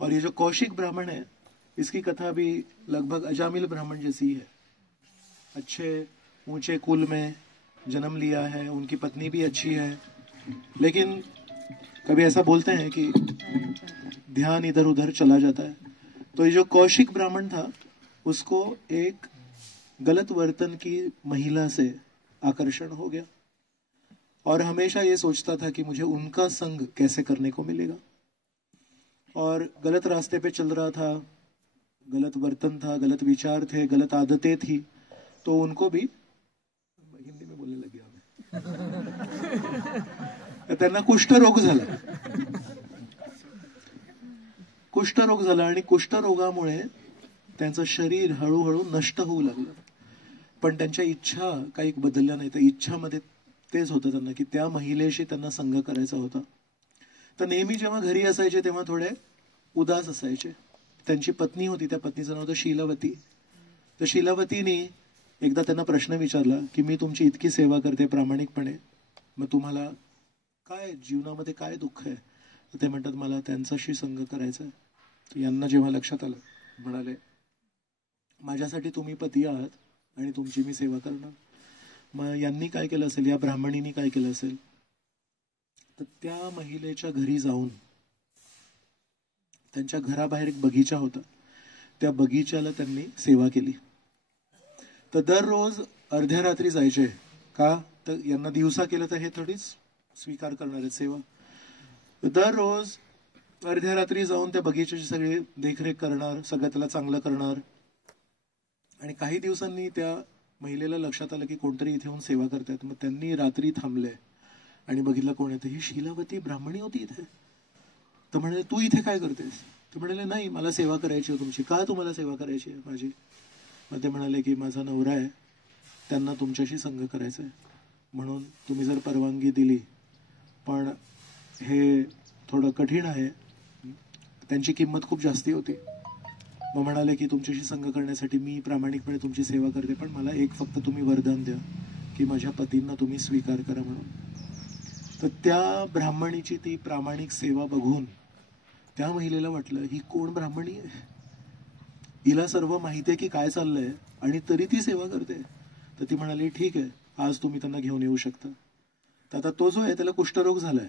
और ये जो कौशिक ब्राह्मण है, इसकी कथा भी लगभग अजामिल ब्राह्मण जैसी है। अच्छे ऊंचे कुल में जन्म लिया है, उनकी पत्नी भी अच्छी है, लेकिन कभी ऐसा बोलते हैं कि ध्यान इधर उधर चला जाता है। तो ये जो कौशिक ब्राह्मण था, उसको एक गलत वर्तन की महिला से आकर्षण हो गया और हमेशा ये सोचता था कि मुझे उनका संग कैसे करने को मिलेगा। और गलत रास्ते पे चल रहा था, गलत वर्तन था, गलत विचार थे, गलत आदतें थी। तो उनको भी हिंदी में बोलने लग गया मैं। त्यांना कुष्ठरोग झाला। कुष्ठरोग झाला आणि कुष्ठरोगामुळे त्यांचं शरीर हळूहळू नष्ट होऊ लागलं। पण त्यांच्या इच्छा काही बदलल्या नाही। तर इच्छामध्ये तेच होतं त्यांना की त्या महिलेशी त्यांना संग करायचा होता। तर नेहमी जेव्हा घरी असायचे तेव्हा थोडे उदास असायचे। त्यांची पत्नी होती, त्या पत्नीचं नाव होतं शीलावती। तर शीलावतीने एकदा त्यांना प्रश्न विचारला की मी तुमची इतकी सेवा करते प्रामाणिकपणे, मग तुम्हाला काय जीवनामध्ये काय दुःख आहे? तर ते म्हणतात मला त्यांच्याशी संग करायचा आहे. तर यांना जेव्हा लक्षात आलं, म्हणाले माझ्यासाठी तुम्ही पती आहात आणि तुमची मी सेवा करणार. मग यांनी काय केलं असेल, या ब्राह्मणींनी काय केलं असेल, तर त्या महिलेच्या घरी जाऊन, त्यांच्या घराबाहेर एक बगीचा होता, त्या बगीच्याला त्यांनी सेवा केली. तर दररोज अर्ध्या रात्री जायचे. का? तर यांना दिवसा केलं तर हे थोडीच स्वीकार करणार आहेत सेवा. दररोज अर्ध्या रात्री जाऊन त्या बगीच्याची सगळी देखरेख करणार, सगळं त्याला चांगलं करणार. आणि काही दिवसांनी त्या महिलेला लक्षात आलं की कोणतरी इथे येऊन सेवा करतायत. मग त्यांनी रात्री थांबले आणि बघितलं कोण येतं. ही शीलावती ब्राह्मणी होती इथे. तर म्हणाले तू इथे काय करतेस? ते म्हणाले नाही, मला सेवा करायची आहे तुमची. का तुम्हाला सेवा करायची आहे माझी? मग ते म्हणाले की माझा नवरा आहे, त्यांना तुमच्याशी संग करायचं आहे, म्हणून तुम्ही जर परवानगी दिली, पण हे थोडं कठीण आहे, त्यांची किंमत खूप जास्ती होती. मग म्हणाले की तुमच्याशी संग करण्यासाठी मी प्रामाणिकपणे तुमची सेवा करते, पण मला एक फक्त तुम्ही वरदान द्या की माझ्या पतींना तुम्ही स्वीकार करा म्हणून. तर त्या ब्राह्मणीची ती प्रामाणिक सेवा बघून त्या महिलेला वाटलं ही कोण ब्राह्मणी आहे, हिला सर्व माहिती आहे की काय चाललंय आणि तरी ती सेवा करते. तर ती म्हणाली ठीक आहे, आज तुम्ही त्यांना घेऊन येऊ शकता. तर आता तो जो आहे त्याला कुष्ठरोग झालाय.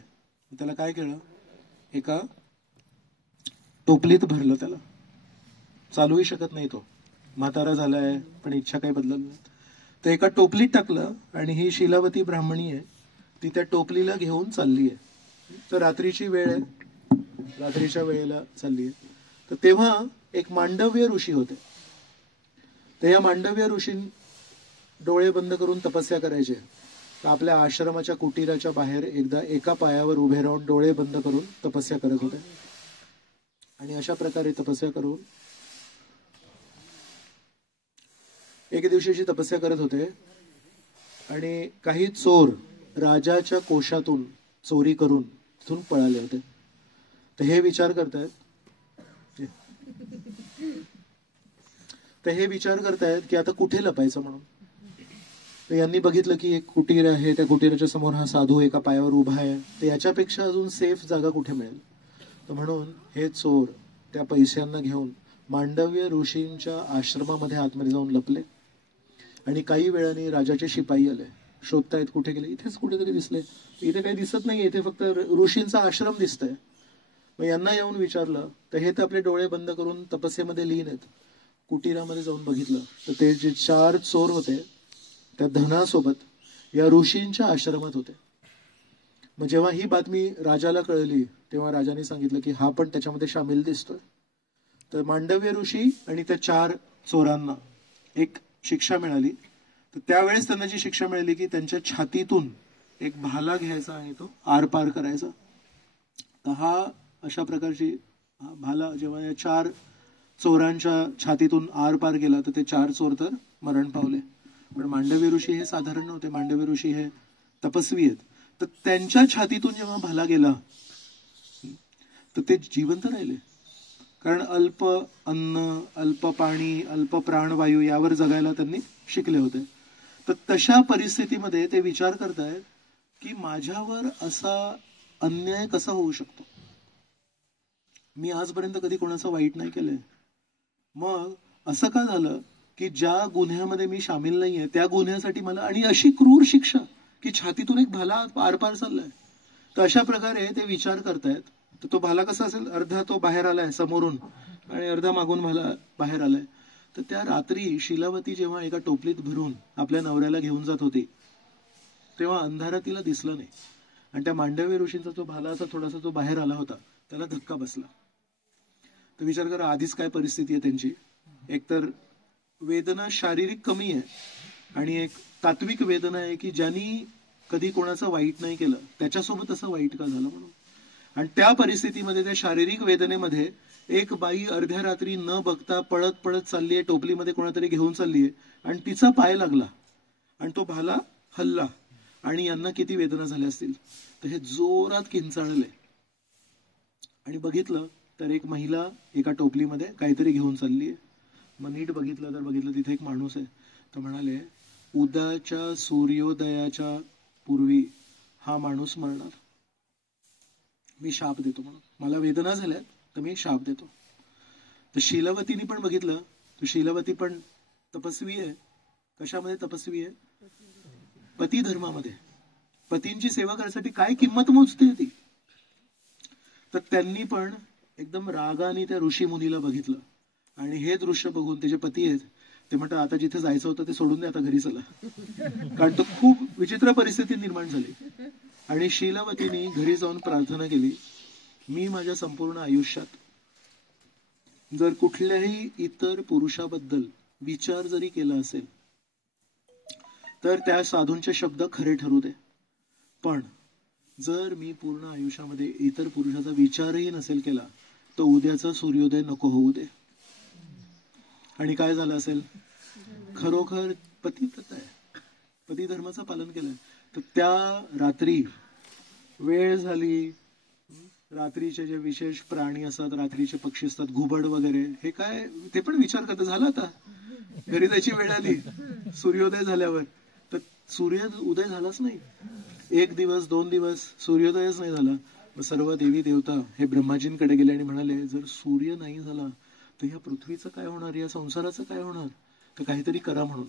त्याला काय केलं, एका टोपलीत भरलं, त्याला चालूही शकत नाही, तो म्हातारा झालाय पण इच्छा काही बदलत नाही. तर एका टोपलीत टाकलं आणि ही शीलावती ब्राह्मणी आहे, ती त्या टोपलीला घेऊन चालली आहे. तर रात्रीची वेळ आहे, रात्रीच्या वेळेला चालली आहे. तर तेव्हा एक मांडव्य ऋषी होते. तर या मांडव्य ऋषी डोळे बंद करून तपस्या करायचे. तर आपल्या आश्रमाच्या कुटीराच्या बाहेर एकदा एका पायावर उभे राहून डोळे बंद करून तपस्या करत होते. आणि अशा प्रकारे तपस्या करून एक दिवशीची तपस्या करत होते आणि काही चोर राजाच्या कोशातून चोरी करून तिथून पळाले होते. तर हे विचार करतायत की आता कुठे लपायचं म्हणून. तर यांनी बघितलं की एक कुटीर आहे, त्या कुटीराच्या समोर हा साधू एका पायावर उभा आहे. तर याच्यापेक्षा अजून सेफ जागा कुठे मिळेल. तर म्हणून हे चोर त्या पैशांना घेऊन मांडव्य ऋषींच्या आश्रमामध्ये आतमध्ये जाऊन लपले. आणि काही वेळाने राजाचे शिपाई आले, शोधतायत कुठे गेले. इथेच कुठेतरी दिसले. इथे काही दिसत नाहीये, इथे फक्त ऋषींचा आश्रम दिसतंय. मग यांना येऊन विचारलं तर हे तर आपले डोळे बंद करून तपस्येमध्ये लीन आहेत. कुटीरामध्ये जाऊन बघितलं तर ते जे 4 चोर होते त्या धनासोबत या ऋषींच्या आश्रमात होते. मग जेव्हा ही बातमी राजाला कळली तेव्हा राजाने सांगितलं की हा पण त्याच्यामध्ये सामील दिसतोय. तर मांडव्य ऋषी आणि त्या 4 चोरांना एक शिक्षा मिळाली. तर त्यावेळेस त्यांना जी शिक्षा मिळाली की त्यांच्या छातीतून एक भाला घ्यायचा आणि तो आरपार करायचा. तर हा अशा प्रकारची भाला जेव्हा या 4 चोरांच्या छातीतून आरपार गेला तर ते 4 चोर तर मरण पावले. पण मांडव्य ऋषी हे साधारण नव्हते, मांडव्य ऋषी हे तपस्वी आहेत. तर त्यांच्या छातीतून जेव्हा भाला गेला तर ते जिवंत राहिले. कारण अल्प अन्न, अल्प पाणी, अल्प प्राणवायू यावर जगायला त्यांनी शिकले होते. तर तशा परिस्थितीमध्ये ते विचार करतायत की माझ्यावर असा अन्याय कसा होऊ शकतो. मी आजपर्यंत कधी कोणाचं वाईट नाही केलंय. मग असं का झालं की ज्या गुन्ह्यामध्ये मी सामील नाहीये त्या गुन्ह्यासाठी मला आणि अशी क्रूर शिक्षा की छातीतून एक भाला आरपार चाललाय. तर अशा प्रकारे ते विचार करतायत. तर तो भाला कसा असेल, अर्धा तो बाहेर आलाय समोरून आणि अर्धा मागून भाला बाहेर आलाय. तर त्या रात्री शीलावती जेव्हा एका टोपलीत भरून आपल्या नवऱ्याला घेऊन जात होती तेव्हा अंधारात तिला दिसलं नाही. आणि त्या मांडव्य ऋषींचा जो भाला असा थोडासा जो बाहेर आला होता त्याला धक्का बसला. तर विचार करा आधीच काय परिस्थिती आहे त्यांची. एकतर वेदना शारीरिक कमी आहे आणि एक तात्विक वेदना आहे की ज्यांनी कधी कोणाचं वाईट नाही केलं त्याच्यासोबत असं वाईट का झालं म्हणून. आणि त्या परिस्थितीमध्ये त्या शारीरिक वेदनेमध्ये एक बाई अर्ध्या रात्री न बघता पळत पळत चाललीये, टोपलीमध्ये कोणातरी घेऊन चाललीये आणि तिचा पाय लागला आणि तो भाला हल्ला आणि यांना किती वेदना झाल्या असतील. तर हे जोरात किंचाळले आणि बघितलं तर एक महिला एका टोपलीमध्ये काहीतरी घेऊन चाललीये. मग नीट बघितलं तिथे एक माणूस आहे. तर म्हणाले उद्याच्या सूर्योदयाच्या पूर्वी हा माणूस मरणार. मी शाप देतो म्हणून, मला वेदना झाल्या तर मी शाप देतो. तर शीलवतीने पण बघितलं, तर शीलवती पण तपस्वी आहे. कशामध्ये तपस्वी आहे? पती धर्मामध्ये. पतींची सेवा करण्यासाठी काय किंमत मोजते ती. तर त्यांनी पण एकदम रागाने त्या ऋषी मुनीला बघितलं आणि हे दृश्य बघून त्याचे पती आहेत ते म्हणतात आता जिथे जायचं होतं ते सोडून दे, आता घरी चला. कारण तो खूप विचित्र परिस्थिती निर्माण झाली. आणि शीलवतीने घरी जाऊन प्रार्थना केली, मी माझ्या संपूर्ण आयुष्यात जर कुठल्याही इतर पुरुषाबद्दल विचार जरी केला असेल तर त्या साधूंचे शब्द खरे ठरू दे, पण जर मी पूर्ण आयुष्यामध्ये इतर पुरुषाचा विचारही नसेल केला तर उद्याचा सूर्योदय नको होऊ दे. आणि काय झालं असेल, खरोखर पतिव्रता आहे, पती धर्माचं पालन केलंय. तर त्या रात्री वेळ झाली, रात्रीचे जे विशेष प्राणी असतात, रात्रीचे पक्षी असतात, घुबड वगैरे, हे काय ते पण विचार करतात झालं आता घरी जायची वेळ आली सूर्योदय झाल्यावर. तर सूर्य उदय झालाच नाही, 1 दिवस 2 दिवस सूर्योदयच नाही झाला. मग सर्व देवी देवता हे ब्रह्माजींकडे गेले आणि म्हणाले जर सूर्य नाही झाला तर ह्या पृथ्वीचं काय होणार, या संसाराचं काय होणार, तर काहीतरी करा म्हणून.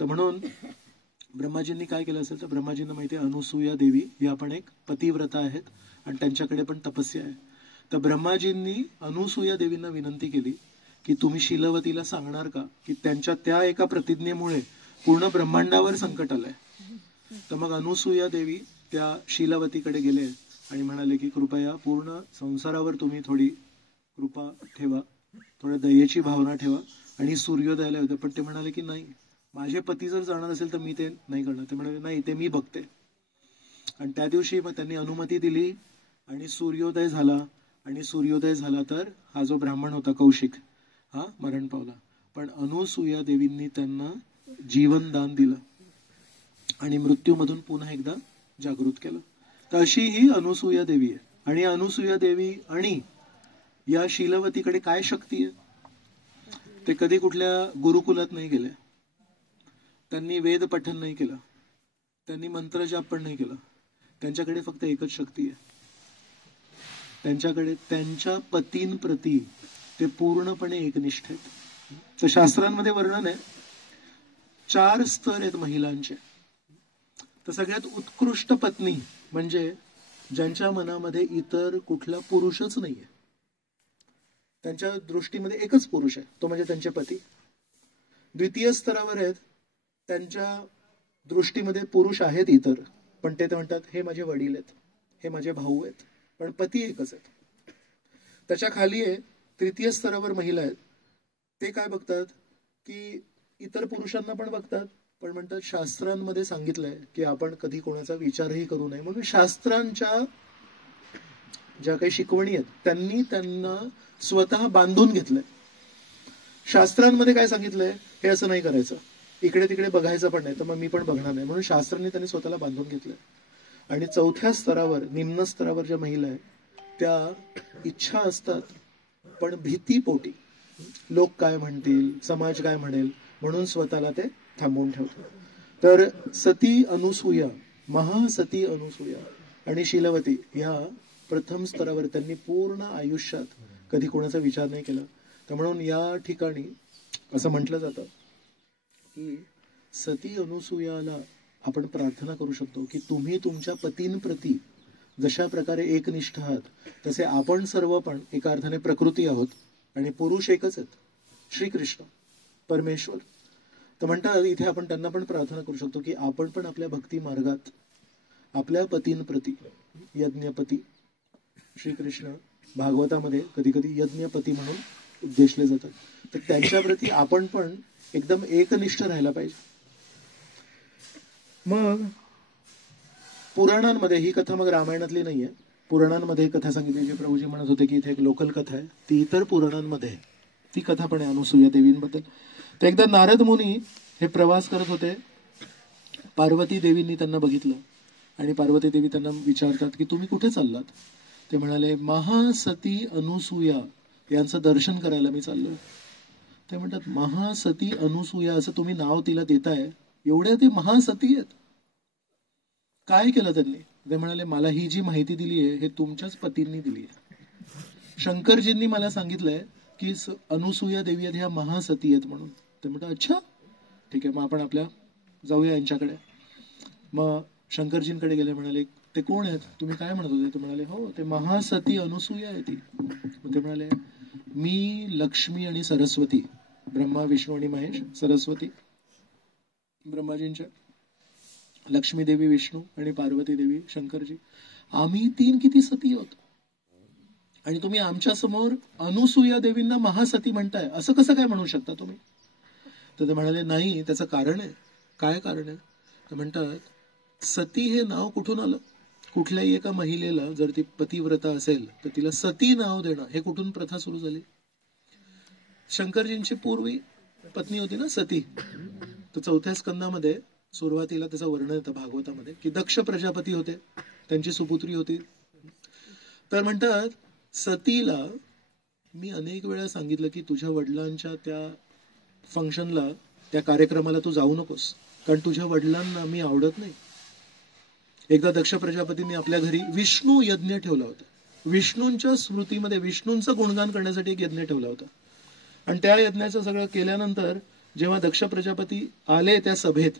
तर म्हणून ब्रह्माजींनी काय केलं असेल, तर ब्रह्माजींना माहिती आहे अनुसूया देवी या पण एक पतिव्रता आहेत आणि त्यांच्याकडे पण तपस्या आहे. तर ब्रह्माजींनी अनुसूया देवींना विनंती केली की तुम्ही शीलवतीला सांगणार का की त्यांच्या त्या एका प्रतिज्ञेमुळे पूर्ण ब्रह्मांडावर संकट आलंय. तर मग अनुसूया देवी त्या शीलवतीकडे गेले आणि म्हणाले की कृपया पूर्ण संसारावर तुम्ही थोडी कृपा ठेवा, थोड्या दयेची भावना ठेवा आणि सूर्योदयाला होते. पण ते म्हणाले की नाही, माझे पती जर जाणार असेल तर मी ते नाही करणार. ते म्हणाले नाही, ते मी बघते. आणि त्या दिवशी मग त्यांनी अनुमती दिली आणि सूर्योदय झाला. आणि सूर्योदय झाला तर हा जो ब्राह्मण होता कौशिक हा मरण पावला. पण अनुसूया देवींनी त्यांना जीवनदान दिलं आणि मृत्यूमधून पुन्हा एकदा जागृत केलं. तर अशी ही अनुसूया देवी आहे. आणि अनुसूया देवी आणि या शीलवतीकडे काय शक्ती आहे, ते कधी कुठल्या गुरुकुलात नाही गेले, त्यांनी वेद पठन नाही केलं, त्यांनी मंत्रजाप पण नाही केला. त्यांच्याकडे फक्त एकच शक्ती आहे, त्यांच्याकडे त्यांच्या पतींप्रती ते पूर्णपणे एकनिष्ठ आहेत. तर शास्त्रांमध्ये वर्णन आहे 4 स्तर आहेत महिलांचे. तर सगळ्यात उत्कृष्ट पत्नी म्हणजे ज्यांच्या मनामध्ये इतर कुठला पुरुषच नाहीये, त्यांच्या दृष्टीमध्ये एकच पुरुष आहे, तो म्हणजे त्यांचे पती. द्वितीय स्तरावर आहेत, त्यांच्या दृष्टीमध्ये पुरुष आहेत इतर, पण ते म्हणतात हे माझे वडील आहेत, हे माझे भाऊ आहेत, पण पती एकच आहेत. त्याच्या खाली आहे तृतीय स्तरावर महिला आहेत, ते काय बघतात की इतर पुरुषांना पण बघतात, पण म्हणतात शास्त्रांमध्ये सांगितलंय की आपण कधी कोणाचा विचारही करू नये. मग शास्त्रांच्या ज्या काही शिकवणी आहेत त्यांनी त्यांना स्वतः बांधून घेतलंय. शास्त्रांमध्ये काय सांगितलंय हे असं नाही करायचं, इकडे तिकडे बघायचं पण नाही, तर मग मी पण बघणार नाही, म्हणून शास्त्रांनी त्यांनी स्वतःला बांधून घेतलंय. आणि चौथ्या स्तरावर निम्न स्तरावर ज्या महिला आहेत त्या इच्छा असतात पण भीतीपोटी, लोक काय म्हणतील, समाज काय म्हणेल, म्हणून स्वतःला ते थांबवून ठेवतात. तर सती अनुसूया, महासती अनुसूया आणि शीलवती या प्रथम स्तरावर त्यांनी पूर्ण आयुष्यात कधी कोणाचा विचार नाही केला. तर म्हणून या ठिकाणी असं म्हटलं जातं की सती अनुसूयाला आपण प्रार्थना करू शकतो की तुम्ही तुमच्या पतींप्रती जशा प्रकारे एकनिष्ठ आहात तसे आपण सर्व पण एका अर्थाने प्रकृती आहोत आणि पुरुष एकच आहेत, श्रीकृष्ण परमेश्वर. तर म्हणतात इथे आपण त्यांना पण प्रार्थना करू शकतो की आपण पण आपल्या भक्ती मार्गात आपल्या पतींप्रती, यज्ञपती श्रीकृष्ण भागवतामध्ये कधी कधी यज्ञपती म्हणून उद्देशले जातात, तर त्यांच्याप्रती आपण पण एकदम एकनिष्ठ राहायला पाहिजे. मग पुराणांमध्ये ही कथा मग रामायणातली नाहीये, पुराणांमध्ये कथा सांगितली, जे प्रभूजी म्हणत होते की इथे एक लोकल कथा आहे, ती इतर पुराणांमध्ये ती कथा पण आहे अनुसूया देवींबद्दल. तर एकदा नारद मुनी हे प्रवास करत होते, पार्वती देवींनी त्यांना बघितलं आणि पार्वती देवी त्यांना विचारतात की तुम्ही कुठे चाललात. ते म्हणाले महासती अनुसूया यांचं दर्शन करायला मी चाललोय. ते म्हणतात महासती अनुसूया असं तुम्ही नाव तिला देताय, एवढ्या ते महासती आहेत. काय केलं त्यांनी? ते म्हणाले, मला ही जी माहिती दिली आहे हे तुमच्याच पतींनी दिली आहे. शंकरजींनी मला सांगितलंय की अनुसूया देवी आहेत ह्या महासती आहेत म्हणून. ते म्हणतात अच्छा ठीक आहे, मग आपण आपल्या जाऊया यांच्याकडे. मग शंकरजींकडे गेले. म्हणाले, ते कोण आहेत? तुम्ही काय म्हणत होते? ते म्हणाले, हो ते महासती अनुसूया आहे ती. मग ते म्हणाले, मी लक्ष्मी आणि सरस्वती, ब्रह्मा विष्णू आणि महेश, सरस्वती ब्रह्माजींच्या, लक्ष्मी देवी विष्णू आणि पार्वती देवी शंकरजी, आम्ही 3 किती सती आहोत आणि तुम्ही आमच्या समोर अनुसूया देवींना महासती म्हणताय, असं कसं काय म्हणू शकता तुम्ही? तर ते म्हणाले, नाही त्याचं कारण आहे. काय कारण आहे? ते म्हणतात, सती हे नाव कुठून आलं? कुठल्याही एका महिलेला जर ती पतिव्रता असेल तर तिला सती नाव देणं हे कुठून प्रथा सुरू झाली? शंकरजींची पूर्वी पत्नी होती ना सती. तर 4थ्या स्कंदामध्ये सुरुवातीला त्याचं वर्णन येतं भागवतामध्ये की दक्ष प्रजापती होते, त्यांची सुपुत्री होती. तर म्हणतात, सतीला मी अनेक वेळा सांगितलं की तुझ्या वडिलांच्या त्या फंक्शनला, त्या कार्यक्रमाला तू जाऊ नकोस, कारण तुझ्या वडिलांना मी आवडत नाही. एकदा दक्ष प्रजापतींनी आपल्या घरी विष्णू यज्ञ ठेवला होता. विष्णूंच्या स्मृतीमध्ये विष्णूंचं गुणगान करण्यासाठी एक यज्ञ ठेवला होता. आणि त्या यज्ञाचं सगळं केल्यानंतर जेव्हा दक्ष प्रजापती आले त्या सभेत,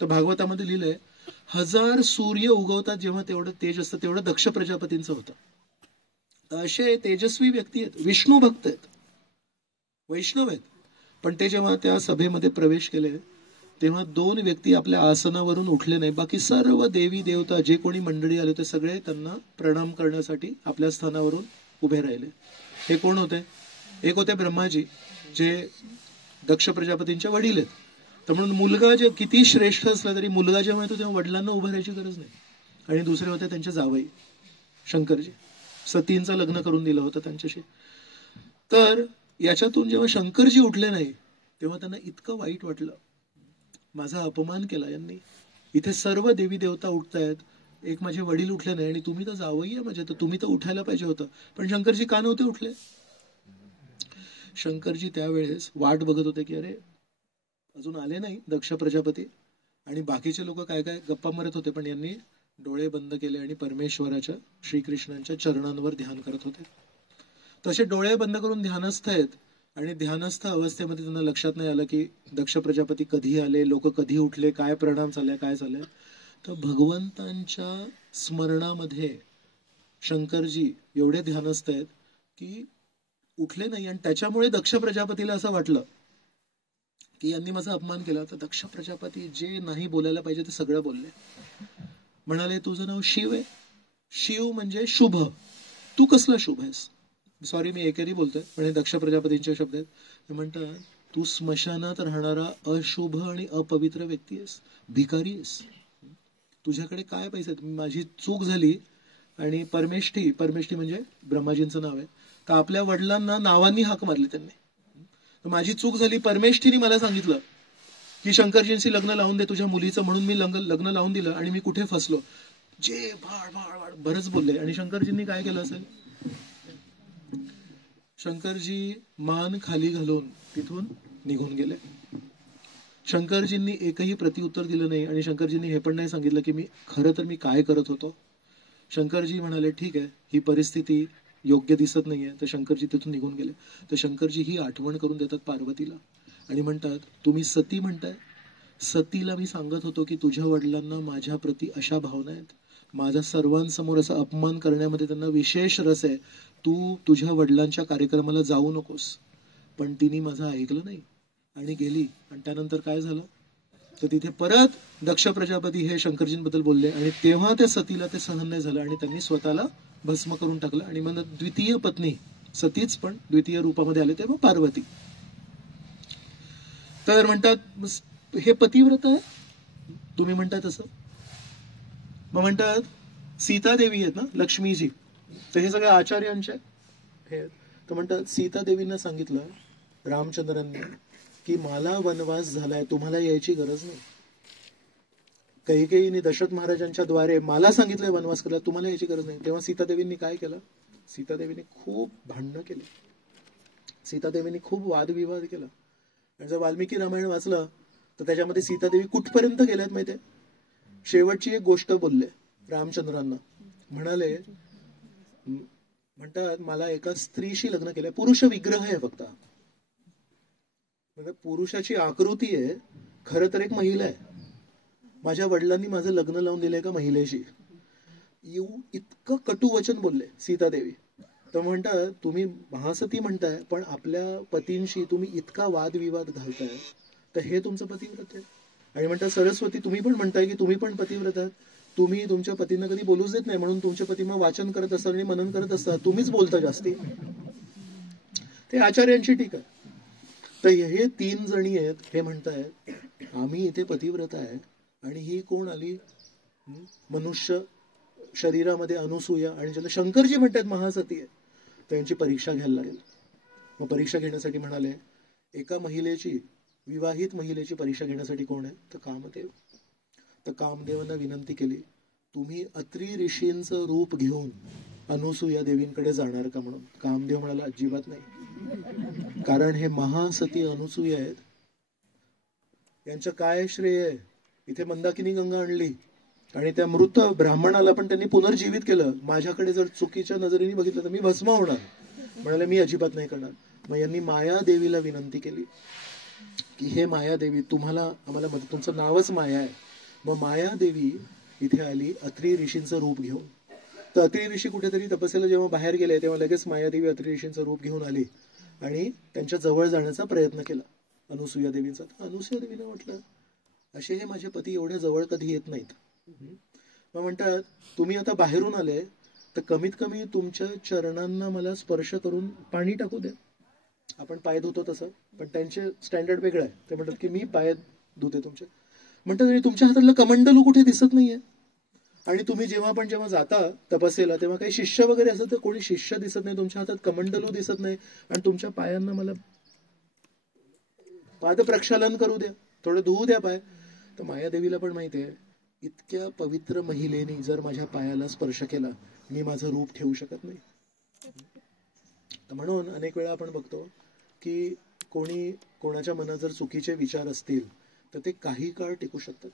तर भागवतामध्ये लिहिलंय, 1000 सूर्य उगवतात जेव्हा तेवढं तेज असतं, तेवढं दक्ष प्रजापतींचं होतं. तर असे तेजस्वी व्यक्ती आहेत, विष्णू भक्त आहेत, वैष्णव आहेत. पण ते जेव्हा त्या सभेमध्ये प्रवेश केले तेव्हा 2 व्यक्ती आपल्या आसनावरून उठले नाही. बाकी सर्व देवी देवता जे कोणी मंडळी आले होते सगळे त्यांना प्रणाम करण्यासाठी आपल्या स्थानावरून उभे राहिले. हे कोण होते? एक होते ब्रह्माजी, जे दक्ष प्रजापतींचे वडील आहेत. तर म्हणून मुलगा जे किती श्रेष्ठ असला तरी मुलगा जेव्हा येतो तेव्हा वडिलांना उभं राहायची गरज नाही. आणि दुसरे होते त्यांचे जावई शंकरजी, सतींचं लग्न करून दिलं होतं त्यांच्याशी. तर याच्यातून जेव्हा शंकरजी उठले नाही तेव्हा त्यांना इतकं वाईट वाटलं, माझा अपमान केला यांनी. इथे सर्व देवी देवता उठतायत, एक माझे वडील उठले नाही आणि तुम्ही तर जावई आहे माझे, तर तुम्ही तर उठायला पाहिजे होतं. पण शंकरजी का नव्हते उठले? शंकरजी त्यावेळेस वाट बघत होते की अरे अजून आले नाही दक्ष प्रजापती, आणि बाकीचे लोक काय काय गप्पा मारत होते, पण यांनी डोळे बंद केले आणि परमेश्वराच्या, श्रीकृष्णांच्या चरणांवर ध्यान करत होते. तसे डोळे बंद करून ध्यानस्थ आहेत आणि ध्यानस्थ अवस्थेमध्ये त्यांना लक्षात नाही आलं की दक्ष प्रजापती कधी आले, लोक कधी उठले, काय परिणाम झाले, काय झाले. तर भगवंतांच्या स्मरणामध्ये शंकरजी एवढे ध्यानस्थ आहेत की उठले नाही. आणि त्याच्यामुळे दक्ष प्रजापतीला असं वाटलं की यांनी माझा अपमान केला. तर दक्ष प्रजापती जे नाही बोलायला पाहिजे ते सगळं बोलले. म्हणाले, तुझं नाव शिव आहे, शिव म्हणजे शुभ, तू कसला शुभ आहेस? सॉरी मी एकेरी बोलतोय, पण हे दक्ष प्रजापतींचे शब्द आहेत. ते म्हणतात, तू स्मशानात राहणारा अशुभ आणि अपवित्र व्यक्ती आहेस, भिकारी आहेस, तुझ्याकडे काय पैसे आहेत? माझी चूक झाली आणि परमेष्ठी, परमेष्ठी म्हणजे ब्रह्माजींचं नाव आहे, तर आपल्या वडिलांना नावांनी हाक मारली त्यांनी. माझी चूक झाली, परमेष्ठीने मला सांगितलं की शंकरजींशी लग्न लावून दे तुझ्या मुलीचं, म्हणून मी लग्न लावून दिलं आणि मी कुठे फसलो, जे भाड भाड भाड बरंच बोलले. आणि शंकरजींनी काय केलं असेल? शंकरजी मान खाली घालून तिथून निघून गेले. शंकरजींनी एकही प्रतिउत्तर दिलं नाही आणि शंकरजींनी हे पण नाही सांगितलं की मी खरं तर मी काय करत होतो. शंकरजी म्हणाले, ठीक आहे, ही परिस्थिती योग्य दिसत नाहीये. तर शंकरजी तिथून निघून गेले. तर शंकरजी ही आठवण करून देतात पार्वतीला आणि म्हणतात, तुम्ही सती म्हणताय, सतीला मी सांगत होतो की तुझ्या वडिलांना माझ्या प्रती अशा भावना आहेत, माझा सर्वांसमोर असा अपमान करण्यामध्ये त्यांना विशेष रस आहे, तू तुझ्या वडिलांच्या कार्यक्रमाला जाऊ नकोस. पण तिने माझं ऐकलं नाही आणि गेली. आणि त्यानंतर काय झालं तर तिथे परत दक्ष प्रजापती हे शंकरजींबद्दल बोलले आणि तेव्हा त्या सतीला ते सहन नाही झालं आणि त्यांनी स्वतःला भस्म करून टाकलं. आणि मग द्वितीय पत्नी सतीच पण द्वितीय रूपामध्ये आले तेव्हा पार्वती. तर म्हणतात हे पतिव्रत आहे, तुम्ही म्हणताय तसं. मग म्हणतात सीता देवी आहेत ना, लक्ष्मीजी, तर हे सगळे आचार्यांचे हे. तर म्हणतात सीता देवींना सांगितलं रामचंद्रांनी की मला वनवास झालाय, तुम्हाला यायची गरज नाही. कैकेयीने दशरथ महाराजांच्या द्वारे मला सांगितलंय वनवास करायला, तुम्हाला यायची गरज नाही. तेव्हा सीतादेवींनी काय केलं? सीतादेवींनी खूप भांडणं केली, सीतादेवींनी खूप वादविवाद केला. आणि जर वाल्मिकी रामायण वाचलं तर त्याच्यामध्ये सीतादेवी कुठपर्यंत गेल्यात माहितीये? शेवटची एक गोष्ट बोलले रामचंद्रांना. म्हणाले, म्हणतात मला एका स्त्रीशी लग्न केलंय, पुरुष विग्रह आहे फक्त, म्हणजे पुरुषाची आकृती आहे, खरं तर एक महिला आहे. माझ्या वडिलांनी माझं लग्न लावून दिलंय एका महिलेशी. इतकं कटू वचन बोलले सीतादेवी. तर म्हणतात तुम्ही महासती म्हणताय, पण आपल्या पतींशी तुम्ही इतका वादविवाद घालताय, तर हे तुमचं पतिव्रत आहे. आणि म्हणतात सरस्वती तुम्ही पण म्हणताय की तुम्ही पण पतिव्रत आहात, तुम्ही तुमच्या पतींना कधी बोलूच देत नाही, म्हणून तुमच्या पती मग वाचन करत असतात आणि मनन करत असतात, तुम्हीच बोलता जास्ती. ते आचार्यांची टीका. तर हे 3 जणी आहेत, हे म्हणतायत आम्ही इथे पतिव्रत आहे, आणि ही कोण आली, मनुष्य शरीरामध्ये अनुसूया, आणि ज्याला शंकरजी म्हणतात महासती आहे, त्यांची परीक्षा घ्यायला लागेल. मग परीक्षा घेण्यासाठी म्हणाले, एका महिलेची, विवाहित महिलेची परीक्षा घेण्यासाठी कोण आहे, तर कामदेव. तर कामदेवांना विनंती केली, तुम्ही अत्री ऋषींचं रूप घेऊन अनुसूया देवींकडे जाणार का म्हणून. कामदेव म्हणाला अजिबात नाही, कारण हे महासती अनुसूया आहेत, यांचं काय श्रेय आहे. इथे मंदाकिनी गंगा आणली आणि त्या मृत ब्राह्मणाला पण त्यांनी पुनर्जीवित केलं. माझ्याकडे जर चुकीच्या नजरेने बघितलं तर मी भस्म होणार. म्हणाले मी अजिबात नाही करणार. मग यांनी मायादेवीला विनंती केली की हे मायादेवी, तुम्हाला आम्हाला मदत, तुमचं नावच माया आहे. मग मायादेवी इथे आली अत्री ऋषींचं रूप घेऊन. तर अत्री ऋषी कुठेतरी तपस्याला जेव्हा बाहेर गेले, तेव्हा लगेच मायादेवी अत्री ऋषींचं रूप घेऊन आली आणि त्यांच्या जवळ जाण्याचा प्रयत्न केला अनुसूया देवींचा. अनुसूया देवीने म्हटलं, असे हे माझे पती एवढ्या जवळ कधी येत नाहीत. मग म्हणतात तुम्ही आता बाहेरून आले, तर कमीत कमी तुमच्या चरणांना मला स्पर्श करून पाणी टाकू द्या. आपण पाय धुतो तसं, पण त्यांचे स्टँडर्ड वेगळं आहे. ते म्हणतात की मी पाय धुते तुमचे. म्हणतात तुमच्या हातातलं कमंडलू कुठे दिसत नाहीये, आणि तुम्ही जेव्हा जाता तपस्येला तेव्हा काही शिष्य वगैरे असं, तर कोणी शिष्य दिसत नाही, तुमच्या हातात कमंडलू दिसत नाही, आणि तुमच्या पायांना मला पाद प्रक्षालन करू द्या, थोडं धुवू द्या पाय. तर मायादेवीला पण माहिती आहे, इतक्या पवित्र महिलेने जर माझ्या पायाला स्पर्श केला, मी माझं रूप ठेवू शकत नाही. म्हणून अनेक वेळा आपण बघतो की कोणाच्या मनात जर चुकीचे विचार असतील तर ते काही काळ टिकू शकतात.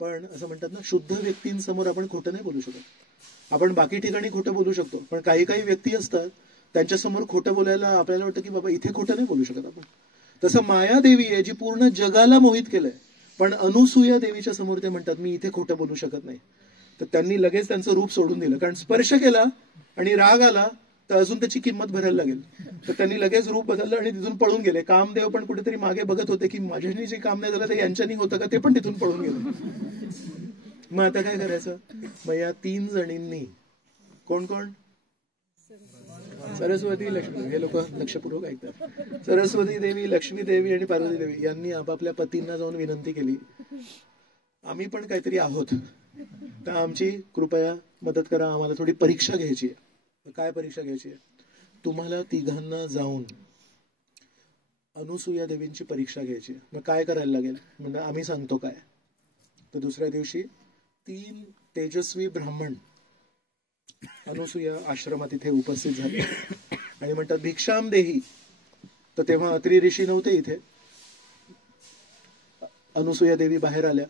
पण असं म्हणतात ना, शुद्ध व्यक्तींसमोर आपण खोटं नाही बोलू शकत. आपण बाकी ठिकाणी खोटं बोलू शकतो, पण काही व्यक्ती असतात त्यांच्यासमोर खोटं बोलायला आपल्याला वाटतं की बाबा इथे खोटं नाही बोलू शकत आपण. तसं मायादेवी आहे जी पूर्ण जगाला मोहित केलंय, पण अनुसूया देवीच्या समोर ते म्हणतात मी इथे खोटं बोलू शकत नाही. तर त्यांनी लगेच त्यांचं रूप सोडून दिलं, कारण स्पर्श केला आणि राग आला तर अजून त्याची किंमत भरायला लागेल. तर त्यांनी लगेच रूप बदललं आणि तिथून पळून गेले. कामदेव पण कुठेतरी मागे बघत होते की माझ्यानी जे काम नाही झालं ते यांच्यानी होतं का, ते पण तिथून पळून गेले. मग आता काय करायचं. मग या 3 जणींनी, कोण कोण, सरस्वती लक्ष्मी, हे लोक लक्षपूर्वक ऐकतात, सरस्वती देवी, लक्ष्मी देवी आणि पार्वती देवी यांनी आपापल्या पतींना जाऊन विनंती केली, आम्ही पण काहीतरी आहोत, तर आमची कृपया मदत करा, आम्हाला थोडी परीक्षा घ्यायची आहे. काय परीक्षा घ्यायची आहे, तुम्हाला तिघांना जाऊन अनुसूया देवींची परीक्षा घ्यायची. मग काय करायला लागेल, म्हणजे आम्ही सांगतो काय. तर दुसऱ्या दिवशी 3 तेजस्वी ब्राह्मण अनुसूया आश्रमात इथे उपस्थित झाले आणि म्हणतात भिक्षाम देही. तर तेव्हा अत्री ऋषी नव्हते इथे. अनुसूया देवी बाहेर आल्या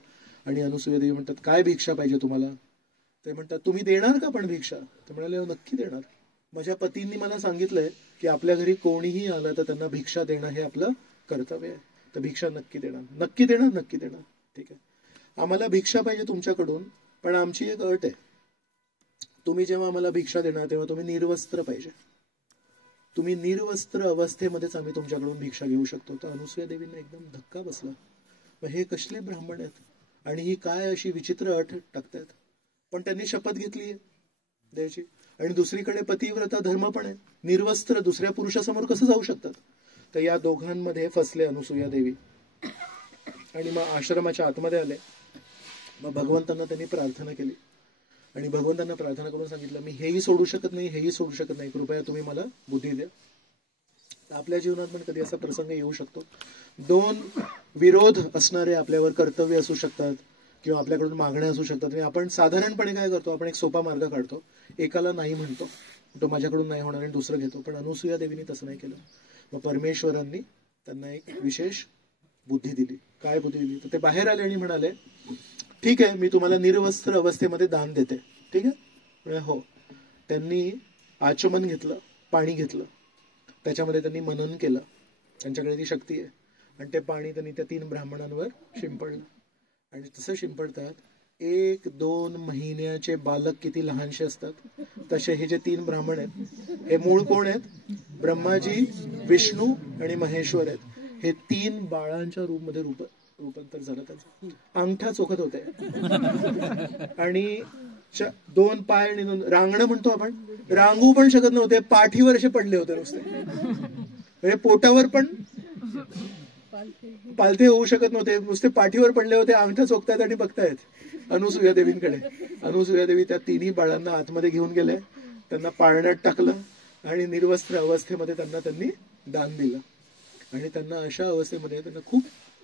आणि अनुसूया देवी म्हणतात काय भिक्षा पाहिजे तुम्हाला. ते म्हणतात तुम्ही देणार का पण भिक्षा. ते म्हणाले नक्की देणार. माझ्या पतींनी मला सांगितलंय की आपल्या घरी कोणीही आलं तर त्यांना भिक्षा देणं हे आपलं कर्तव्य आहे. तर भिक्षा नक्की देणार, नक्की देणार, नक्की देणार. ठीक आहे, आम्हाला भिक्षा पाहिजे तुमच्याकडून, पण आमची एक अट आहे, तुम्ही जेव्हा आम्हाला भिक्षा देणार तेव्हा तुम्ही निर्वस्त्र पाहिजे. तुम्ही निर्वस्त्र अवस्थेमध्येच आम्ही तुमच्याकडून भिक्षा घेऊ शकतो. तर अनुसूया देवींना एकदम धक्का बसला. मग हे कसले ब्राह्मण आहेत आणि ही काय अशी विचित्र अट टाकतायत. पण त्यांनी शपथ घेतली द्यायची. आणि दुसरीकडे पतिव्रता धर्म पण आहे, निर्वस्त्र दुसऱ्या पुरुषासमोर कसं जाऊ शकतात. तर या दोघांमध्ये फसले अनुसूया देवी आणि मग आश्रमाच्या आतमध्ये आले. मग भगवंतांना त्यांनी प्रार्थना केली आणि भगवंतांना प्रार्थना करून सांगितलं मी हेही सोडू शकत नाही, हेही सोडू शकत नाही, कृपया तुम्ही मला बुद्धी द्या. आपल्या जीवनात पण कधी असा प्रसंग येऊ शकतो. 2 विरोध असणारे आपल्यावर कर्तव्य असू शकतात किंवा आपल्याकडून मागण्या असू शकतात. आपण साधारणपणे काय करतो, आपण एक सोपा मार्ग काढतो, एकाला नाही म्हणतो, तो माझ्याकडून नाही होणार आणि दुसरं घेतो. पण अनुसूया देवीने तसं नाही केलं. मग परमेश्वरांनी त्यांना एक विशेष बुद्धी दिली. काय बुद्धी दिली, तर ते बाहेर आले आणि म्हणाले ठीक आहे, मी तुम्हाला निर्वस्त्र अवस्थेमध्ये दान देते. ठीक आहे, म्हणजे हो. त्यांनी आचमन घेतलं, पाणी घेतलं, त्याच्यामध्ये त्यांनी मनन केलं, त्यांच्याकडे ती शक्ती आहे, आणि ते पाणी त्यांनी त्या 3 ब्राह्मणांवर शिंपडलं. आणि तसं शिंपडतात, 1-2 महिन्याचे बालक किती लहानशे असतात तसे हे जे 3 ब्राह्मण आहेत, हे मूळ कोण आहेत? ब्रह्माजी, विष्णू आणि महेश्वर आहेत. हे 3 बाळांच्या रूपमध्ये रूपांतर झालं त्यांचं. अंगठा चोखत होते आणि 2 पाय आणि 2 रांगणं म्हणतो आपण, रांगू पण शकत नव्हते, पाठीवर असे पडले होते नुसते. म्हणजे पोटावर पण पालथे होऊ शकत नव्हते, नुसते पाठीवर पडले होते. अंगठा चोखतायत आणि बघतायत अनुसूया देवींकडे. अनुसूया देवी त्या 3ही बाळांना आतमध्ये घेऊन गेले, त्यांना पाळण्यात टाकलं आणि निर्वस्त्र अवस्थेमध्ये त्यांनी दान दिलं. आणि त्यांना अशा अवस्थेमध्ये त्यांना खूप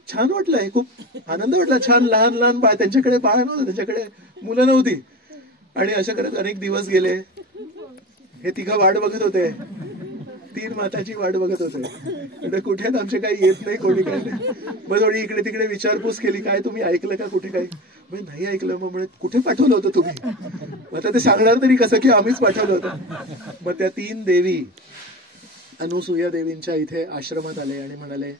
छान वाटलं, हे खूप आनंद वाटला. छान लहान लहान बाळ, त्यांच्याकडे बाळ नव्हतं, त्यांच्याकडे मुलं नव्हती. आणि अशा करत अनेक दिवस गेले. हे 3 वाट बघत होते, 3 माताची वाट बघत होते. कुठे आमचे काही येत नाही, कोणी काही नाही. मग थोडी इकडे तिकडे विचारपूस केली, काय तुम्ही ऐकलं का कुठे काही? नाही ऐकलं. मग म्हणजे कुठे पाठवलं होतं तुम्ही? आता ते सांगणार तरी कसं की आम्हीच पाठवलं होतं. मग त्या 3 देवी अनुसूया देवींच्या इथे आश्रमात आले आणि म्हणाले,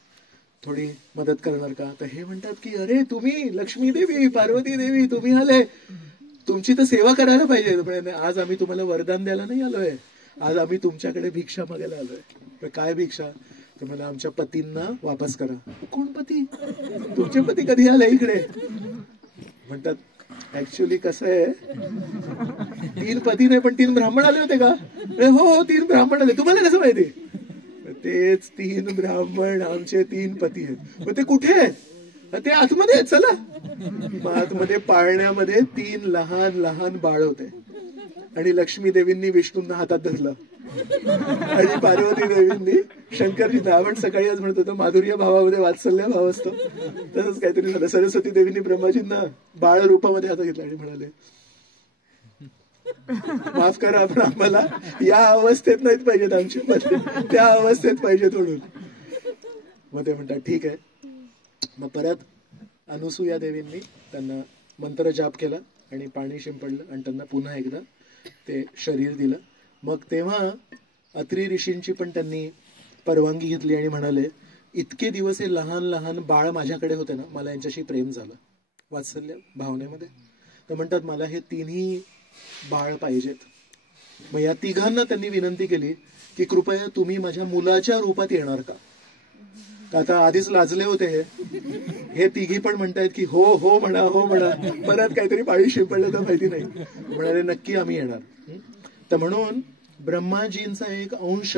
थोडी मदत करणार का? तर हे म्हणतात की अरे तुम्ही लक्ष्मी देवी, पार्वती देवी, तुम्ही आले, तुमची तर सेवा करायला पाहिजे. आज आम्ही तुम्हाला वरदान द्यायला नाही आलोय, आज आम्ही तुमच्याकडे भिक्षा मागायला आलोय. काय भिक्षा? तर मला आमच्या पतींना वापस करा. कोण पती? तुमचे पती कधी आले इकडे? म्हणतात ऍक्च्युअली कसं आहे, 3 पती नाही पण 3 ब्राह्मण आले होते का? हो 3 ब्राह्मण आले. तुम्हाला कसं माहिती? तेच 3 ब्राह्मण आमचे 3 पती आहेत. मग ते कुठे आहेत? ते आतमध्ये आहेत, चला. मग आतमध्ये पाळण्यामध्ये 3 लहान लहान बाळ होते. आणि लक्ष्मी देवींनी विष्णूंना हातात धरलं आणि पार्वती देवींनी शंकरजींना. आपण सकाळी आज म्हणत होतो माधुर्य भावामध्ये वात्सल्य भाव असतो, तसंच काहीतरी झालं. सरस्वती देवींनी ब्रह्माजींना बाळ रूपामध्ये हातात घेतलं आणि म्हणाले, माफ करा, आपण आम्हाला या अवस्थेत नाहीत पाहिजेत आमची पती, त्या अवस्थेत पाहिजेत म्हणून. मग ते म्हणतात ठीक आहे. मग परत अनुसूया देवींनी त्यांना मंत्र जाप केला आणि पाणी शिंपडलं आणि त्यांना पुन्हा एकदा ते शरीर दिलं. मग तेव्हा अत्री ऋषींची पण त्यांनी परवानगी घेतली आणि म्हणाले, इतके दिवस हे लहान लहान बाळ माझ्याकडे होते ना, मला यांच्याशी प्रेम झालं वात्सल्य भावनेमध्ये. तर म्हणतात मला हे 3ही बाळ पाहिजेत. मग या 3घांना त्यांनी विनंती केली की कृपया तुम्ही माझ्या मुलाच्या रूपात येणार का? आता आधीच लाजले होते हे 3घी पण म्हणतायत की हो हो म्हणा, हो म्हणा. परत काहीतरी पाळी शिंपडलं तर माहिती नाही. म्हणाले नक्की आम्ही येणार. तर म्हणून ब्रह्माजींचा एक अंश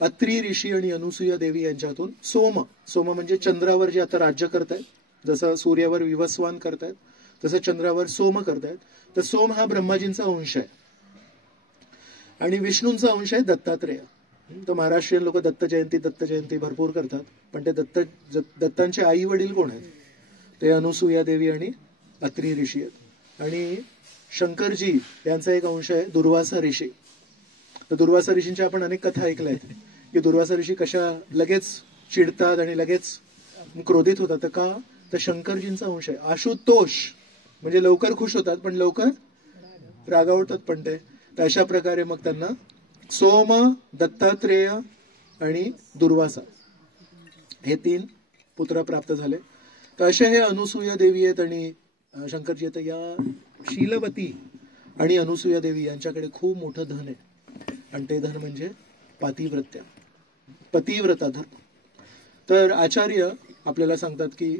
अत्री ऋषी आणि अनुसूया देवी यांच्यातून सोम म्हणजे चंद्रावर जे आता राज्य करतायत, जसं सूर्यावर विवस्वान करतायत तसं चंद्रावर सोम करतायत. तर सोम हा ब्रह्माजींचा अंश आहे आणि विष्णूंचा अंश आहे दत्तात्रेय. तर महाराष्ट्रीयन लोक दत्त जयंती भरपूर करतात, पण ते दत्तांचे आई वडील कोण आहेत? ते अनुसूया देवी आणि अत्री ऋषी आहेत. आणि शंकरजी यांचा एक अंश आहे दुर्वासा ऋषी. तर दुर्वासा ऋषींच्या आपण अनेक कथा ऐकल्या आहेत की दुर्वासा ऋषी कशा लगेच चिडतात आणि लगेच क्रोधित होतात. तर का? तर शंकरजींचा अंश आहे. आशुतोष म्हणजे लवकर खुश होतात पण लवकर रागावतात पण ते. तर अशा प्रकारे मग त्यांना सोम, दत्तात्रेय आणि दुर्वासा हे 3 पुत्र प्राप्त झाले. तर असे हे अनुसूया देवी आहेत आणि शंकरजी आहेत. या शीलवती आणि अनुसूया देवी यांच्याकडे खूप मोठं धन आहे आणि ते धन म्हणजे पतिव्रता धर्म. तर आचार्य आपल्याला सांगतात की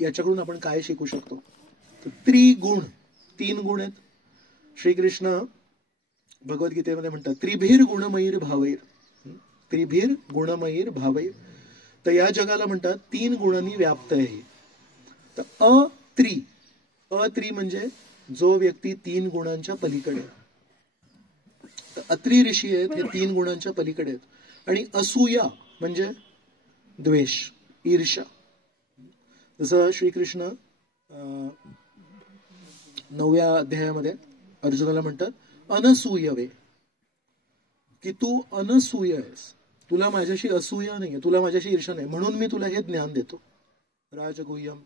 याच्याकडून आपण काय शिकू शकतो? तर त्रिगुण, 3 गुण आहेत. श्रीकृष्ण भगवद्गीतेमध्ये म्हणतात त्रिभीर गुणमयीर भावैर, त्रिभीर गुणमयीर भावैर. तर या जगाला म्हणतात 3 गुणांनी व्याप्त आहे. तर अत्री म्हणजे जो व्यक्ती 3 गुणांच्या पलीकडे. तर अत्री ऋषी आहेत हे 3 गुणांच्या पलीकडे आहेत. आणि असूया म्हणजे द्वेष, ईर्ष्या. जसं श्रीकृष्ण 9व्या अध्यायामध्ये अर्जुनाला म्हणतात अनसूयवे, की तू अनसूय आहेस, तुला माझ्याशी असूया नाहीये, तुला माझ्याशी ईर्ष्या नाही, म्हणून मी तुला हे ज्ञान देतो राजगुह्यम.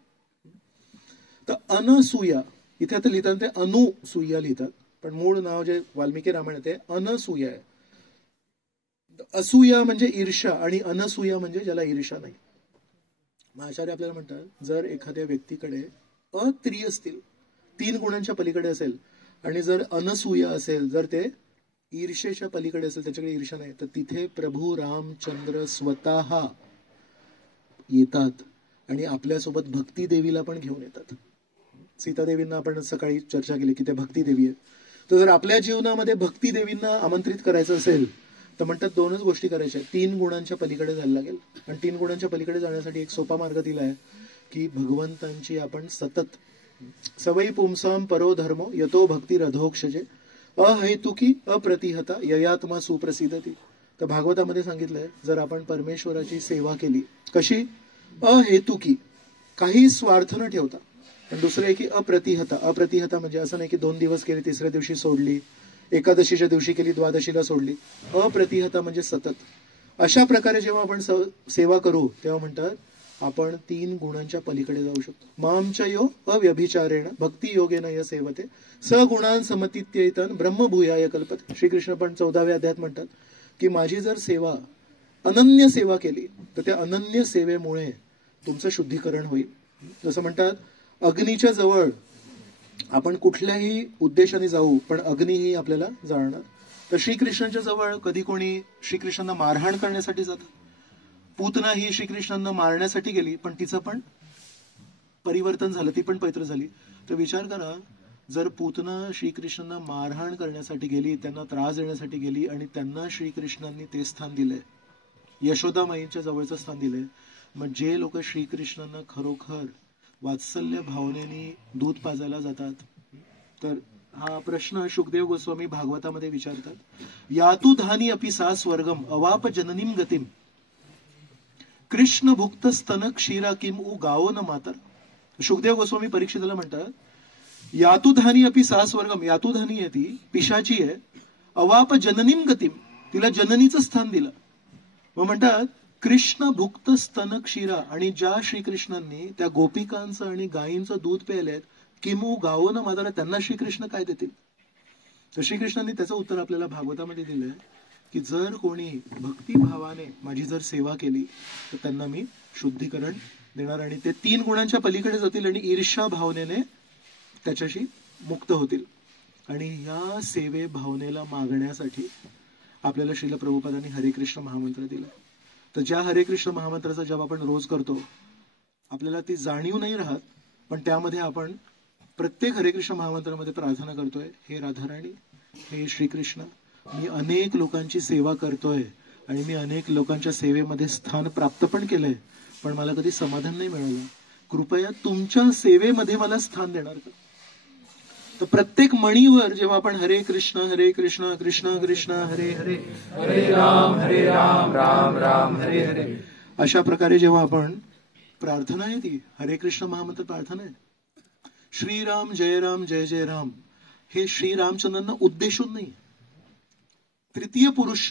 तर अनसूया इथे आता लिहितात ते अनुसूया लिहितात, पण मूळ नाव जे वाल्मिकी रामायणात आहे अनसूया आहे. असूया म्हणजे ईर्ष्या आणि अनसूया म्हणजे ज्याला ईर्ष्या नाही. मग आचार्य आपल्याला म्हणतात जर एखाद्या व्यक्तीकडे अत्रिय असतील, 3 गुणांच्या पलीकडे असेल, आणि जर अनसूया असेल, जर ते ईर्षेच्या पलीकडे असेल, त्याच्याकडे ईर्ष्या नाही, तर तिथे प्रभू रामचंद्र स्वतः येतात आणि आपल्यासोबत भक्ती देवीला पण घेऊन येतात. सीतादेवींना आपण सकाळी चर्चा केली की त्या भक्ती देवी आहेत. तर जर आपल्या जीवनामध्ये भक्ती देवींना आमंत्रित करायचं असेल तर म्हणतात 2च गोष्टी करायच्या, 3 गुणांच्या पलीकडे जायला लागेल. आणि 3 गुणांच्या पलीकडे जाण्यासाठी एक सोपा मार्ग दिला आहे की भगवंतांची आपण सतत सवयी पुंसाम परो धर्मो यतो भक्ती रधोक्षजे अहेतुकी अप्रतिहता ययात्मा सुप्रसिद्धती. तर भागवतामध्ये सांगितलंय जर आपण परमेश्वराची सेवा केली, कशी अहेतुकी, काही स्वार्थ न ठेवता, पण दुसरं आहे की अप्रतिहता. अप्रतिहता म्हणजे असं नाही की 2 दिवस केली 3ऱ्या दिवशी सोडली, एकादशीच्या दिवशी केली 12शीला सोडली. अप्रतिहता म्हणजे सतत. अशा प्रकारे जेव्हा आपण सेवा करू तेव्हा म्हणतात आपण 3 गुणांच्या पलीकडे जाऊ शकतो. मामचयो अव्यभिचारेण भक्ती योगेन य सेवते सगुणान समतित्यैतन ब्रह्मभूयाय कल्पते. श्रीकृष्ण पण 14व्या अध्यायात म्हणतात की माझी जर सेवा अनन्य सेवा केली तर त्या अनन्य सेवेमुळे तुमचं शुद्धीकरण होईल. जसं म्हणतात अग्नीच्या जवळ आपण कुठल्याही उद्देशाने जाऊ पण अग्नीही आपल्याला जाळणार. तर श्रीकृष्णांच्या जवळ कधी कोणी श्रीकृष्णांना मारहाण करण्यासाठी जातात. पूतना ही श्रीकृष्णांना मारण्यासाठी गेली पण तिचं पण परिवर्तन झालं, ती पण पवित्र झाली. तर विचार करा, जर पूतना श्रीकृष्णांना मारहाण करण्यासाठी गेली, त्यांना त्रास देण्यासाठी गेली आणि त्यांना श्रीकृष्णांनी ते स्थान दिलंय, यशोदामाईंच्या जवळचं स्थान दिलंय, मग जे लोक श्रीकृष्णांना खरोखर वात्सल्य भावनेने दूध पाजायला जातात, तर हा प्रश्न शुकदेव गोस्वामी भागवतामध्ये विचारतात. यातु धानी अपि सा स्वर्गम अवाप जननीम गतिम कृष्ण भुक्त स्तन क्षीरा किम उ गाओ न मातर. शुकदेव गोस्वामी परीक्षिताला म्हणतात यातुधानी अपि सा स्वर्गम, यातुधानी आहे ती पिशाची आहे, अवाप जननीम गतिम, तिला जननीचं स्थान दिलं. मग म्हणतात कृष्ण भुक्त स्तन क्षीरा, आणि ज्या श्रीकृष्णांनी त्या गोपिकांचं आणि गायींचं दूध प्यायलेत, किमू गावो न मातारा, त्यांना श्रीकृष्ण काय देतील. तर श्रीकृष्णांनी त्याचं उत्तर आपल्याला भागवतामध्ये दिलंय की जर कोणी भक्तिभावाने माझी जर सेवा केली तर त्यांना मी शुद्धीकरण देणार आणि ते 3 गुणांच्या पलीकडे जातील आणि ईर्ष्या भावनेने त्याच्याशी मुक्त होतील. आणि या सेवे भावनेला मागण्यासाठी आपल्याला श्रील प्रभुपादांनी हरे कृष्ण महामंत्र दिला. तर ज्या हरे कृष्ण महामंत्राचा जप आपण रोज करतो, आपल्याला ती जाणीव नाही राहत, पण त्यामध्ये आपण प्रत्येक हरे कृष्ण महामंत्रामध्ये प्रार्थना करतोय, हे राधाराणी, हे श्रीकृष्ण, मी अनेक लोकांची सेवा करतोय आणि मी अनेक लोकांच्या सेवेमध्ये स्थान प्राप्त पण केलंय, पण मला कधी समाधान नाही मिळालं, कृपया तुमच्या सेवेमध्ये मला स्थान देणार का. तर प्रत्येक मणीवर जेव्हा आपण हरे कृष्ण कृष्ण कृष्ण हरे हरे हरे राम राम राम हरे हरे अशा प्रकारे जेव्हा आपण प्रार्थना आहे, ती हरे कृष्ण महामंत्र प्रार्थना आहे. श्रीराम जय जय राम हे श्रीरामचंद्रांना उद्देशून नाही. तृतीय पुरुष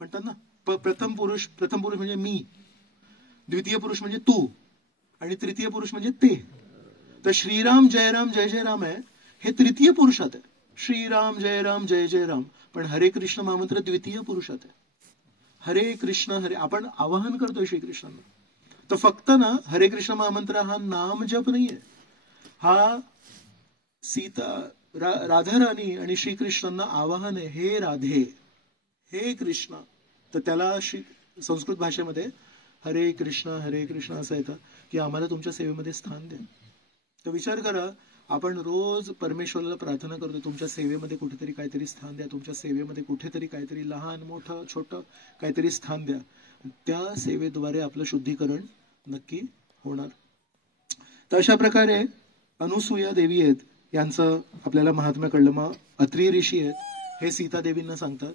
म्हणतात ना, प्रथम पुरुष म्हणजे मी, द्वितीय पुरुष म्हणजे तू, आणि तृतीय पुरुष म्हणजे ते. तर श्रीराम जय राम आहे, हे तृतीय पुरुषात आहे. श्रीराम जय जय राम. पण हरे कृष्ण महामंत्र द्वितीय पुरुषात आहे. हरे कृष्ण हरे, आपण आवाहन करतोय श्रीकृष्णांना. तर फक्त ना हरे कृष्ण महामंत्र हा नाम जप नाहीये, हा सीता राधाराणी आणि श्रीकृष्णांना आवाहन आहे, हे राधे हे कृष्ण. तर त्याला संस्कृत भाषेमध्ये हरे कृष्ण असं येतं की आम्हाला तुमच्या सेवेमध्ये स्थान द्या. तर विचार करा, आपण रोज परमेश्वराला प्रार्थना करतो, तुमच्या सेवेमध्ये कुठेतरी काहीतरी स्थान द्या, तुमच्या सेवेमध्ये कुठेतरी काहीतरी लहान मोठं छोटं काहीतरी स्थान द्या. त्या सेवेद्वारे आपलं शुद्धीकरण नक्की होणार. तर अशा प्रकारे अनुसूया देवी आहेत, यांचं आपल्याला महात्म्य कळलं. मग अत्री ऋषी आहेत, हे सीता देवींना सांगतात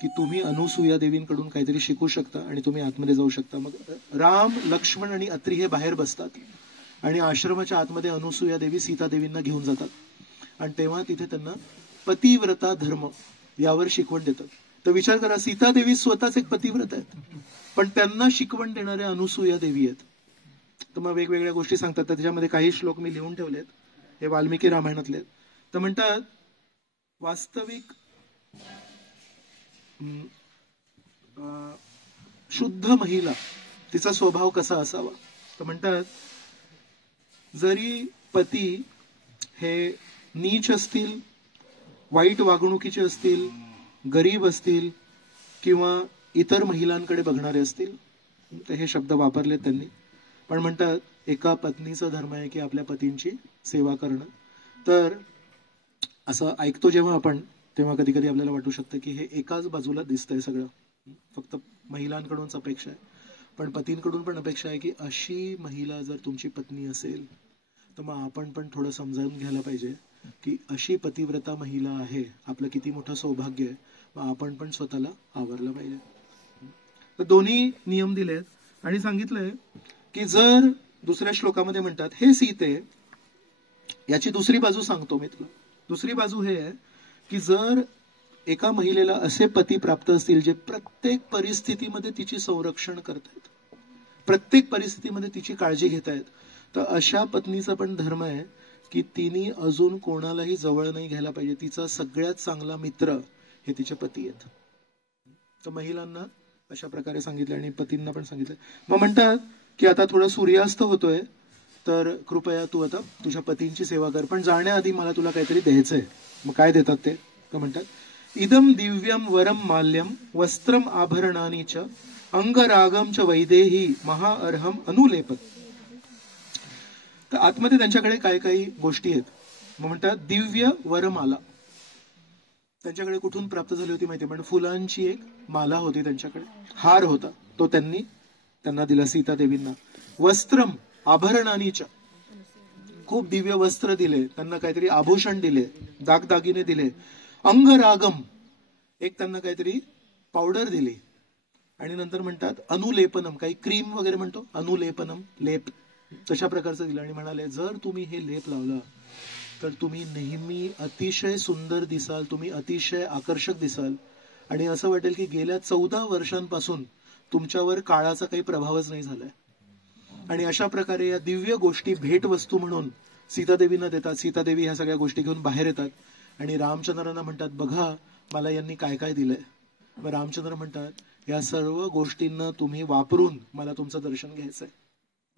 की तुम्ही अनुसूया देवींकडून काहीतरी शिकू शकता आणि तुम्ही आतमध्ये जाऊ शकता. मग राम लक्ष्मण आणि अत्री हे बाहेर बसतात आणि आश्रमाच्या आतमध्ये अनुसूया देवी सीता देवींना घेऊन जातात आणि तेव्हा तिथे त्यांना पतिव्रता धर्म यावर शिकवण देतात. तर विचार करा, सीता देवी स्वतःच एक पतिव्रत आहेत, पण त्यांना शिकवण देणाऱ्या अनुसूया देवी आहेत. तर मग वेगवेगळ्या गोष्टी सांगतात. तर त्याच्यामध्ये काही श्लोक मी लिहून ठेवलेत. हे वाल्मिकी रामायणातले आहेत. तर म्हणतात वास्तविक शुद्ध महिला तिचा स्वभाव कसा असावा. तर म्हणतात जरी पती हे नीच असतील, वाईट वागणुकीचे असतील, गरीब असतील किंवा इतर महिलांकडे बघणारे असतील, तर हे शब्द वापरले त्यांनी. पण म्हणतात एका पत्नीचा धर्म आहे की आपल्या पतींची सेवा करणं. तर असं ऐकतो जेव्हा आपण तेव्हा कधी कधी आपल्याला वाटू शकतं की हे एकाच बाजूला दिसतंय सगळं, फक्त महिलांकडूनच अपेक्षा आहे. पण पतींकडून पण अपेक्षा आहे की अशी महिला जर तुमची पत्नी असेल तर मग आपण पण थोडं समजावून घ्यायला पाहिजे की अशी पतिव्रता महिला आहे, आपलं किती मोठं सौभाग्य आहे, मग आपण पण स्वतःला आवरलं पाहिजे. तर दोन्ही नियम दिलेत आणि सांगितलंय की जर दुसऱ्या श्लोकामध्ये म्हणतात हे सीते, याची दुसरी बाजू सांगतो मी तुला. दुसरी बाजू हे आहे की जर एका महिलेला असे पती प्राप्त असतील जे प्रत्येक परिस्थितीमध्ये तिची संरक्षण करतायत, प्रत्येक परिस्थितीमध्ये तिची काळजी घेतायत, तर अशा पत्नीचा पण धर्म आहे की तिने अजून कोणालाही जवळ नाही घ्यायला पाहिजे. तिचा सगळ्यात चांगला मित्र हे तिचे पती आहेत. तर महिलांना अशा प्रकारे सांगितलं आणि पतींना पण सांगितलं. मग म्हणतात की आता थोडा सूर्यास्त होतोय, तर कृपया तू आता तुझ्या पतींची सेवा कर, पण जाण्याआधी मला तुला काहीतरी द्यायचंय. मग काय देतात ते? तर म्हणतात इदम दिव्यम वरम माल्यम वस्त्रम आभरणानी च अंगरागम च वैदेही महाअर्हम अनुलेपत. तर आतमध्ये त्यांच्याकडे काही काही गोष्टी आहेत. मग म्हणतात दिव्य वरमाला त्यांच्याकडे कुठून प्राप्त झाली होती माहिती? पण फुलांची एक माला होती त्यांच्याकडे, हार होता, तो त्यांना दिला सीता देवींना. वस्त्रम आभरणानीच्या, खूप दिव्य वस्त्र दिले त्यांना, काहीतरी आभूषण दिले, दागदागिने दिले. अंगरागम, एक त्यांना काहीतरी पावडर दिली. आणि नंतर म्हणतात अनुलेपनम, काही क्रीम वगैरे म्हणतो, अनुलेपनम लेप, तशा प्रकारचं दिलं. आणि म्हणाले जर तुम्ही हे लेप लावला तर तुम्ही नेहमी अतिशय सुंदर दिसाल, तुम्ही अतिशय आकर्षक दिसाल आणि असं वाटेल की गेल्या 14 वर्षांपासून तुमच्यावर काळाचा काही प्रभावच नाही झालाय. आणि अशा प्रकारे या दिव्य गोष्टी भेटवस्तू म्हणून सीतादेवींना देतात. सीतादेवी ह्या सगळ्या गोष्टी घेऊन बाहेर येतात आणि रामचंद्रांना म्हणतात बघा मला यांनी काय काय दिलंय. मग रामचंद्र म्हणतात या सर्व गोष्टींना तुम्ही वापरून मला तुमचं दर्शन घ्यायचंय.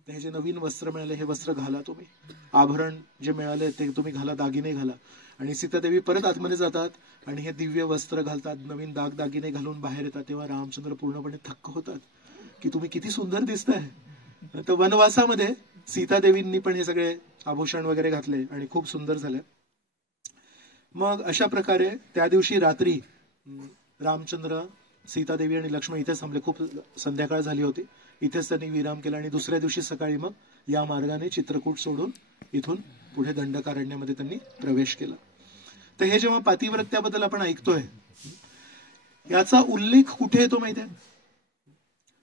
हे जे नवीन वस्त्र मिळाले हे वस्त्र घाला, तुम्ही आभरण जे मिळाले ते तुम्ही घाला, दागिने घाला. आणि सीतादेवी परत आतमध्ये जातात आणि हे दिव्य वस्त्र घालतात, नवीन दागिने घालून बाहेर येतात. तेव्हा रामचंद्र पूर्णपणे थक्क होतात की तुम्ही किती सुंदर दिसताय. तर वनवासामध्ये सीतादेवींनी पण हे सगळे आभूषण वगैरे घातले आणि खूप सुंदर झाले. मग अशा प्रकारे त्या दिवशी रात्री रामचंद्र, सीतादेवी आणि लक्ष्मण इथेच थांबले. खूप संध्याकाळ झाली होती, इथेच त्यांनी विराम केला आणि दुसऱ्या दिवशी सकाळी मग या मार्गाने चित्रकूट सोडून इथून पुढे दंडकारण्यामध्ये त्यांनी प्रवेश केला. तर हे जेव्हा पातिव्रत्याबद्दल आपण ऐकतोय याचा उल्लेख कुठे येतो माहितीये?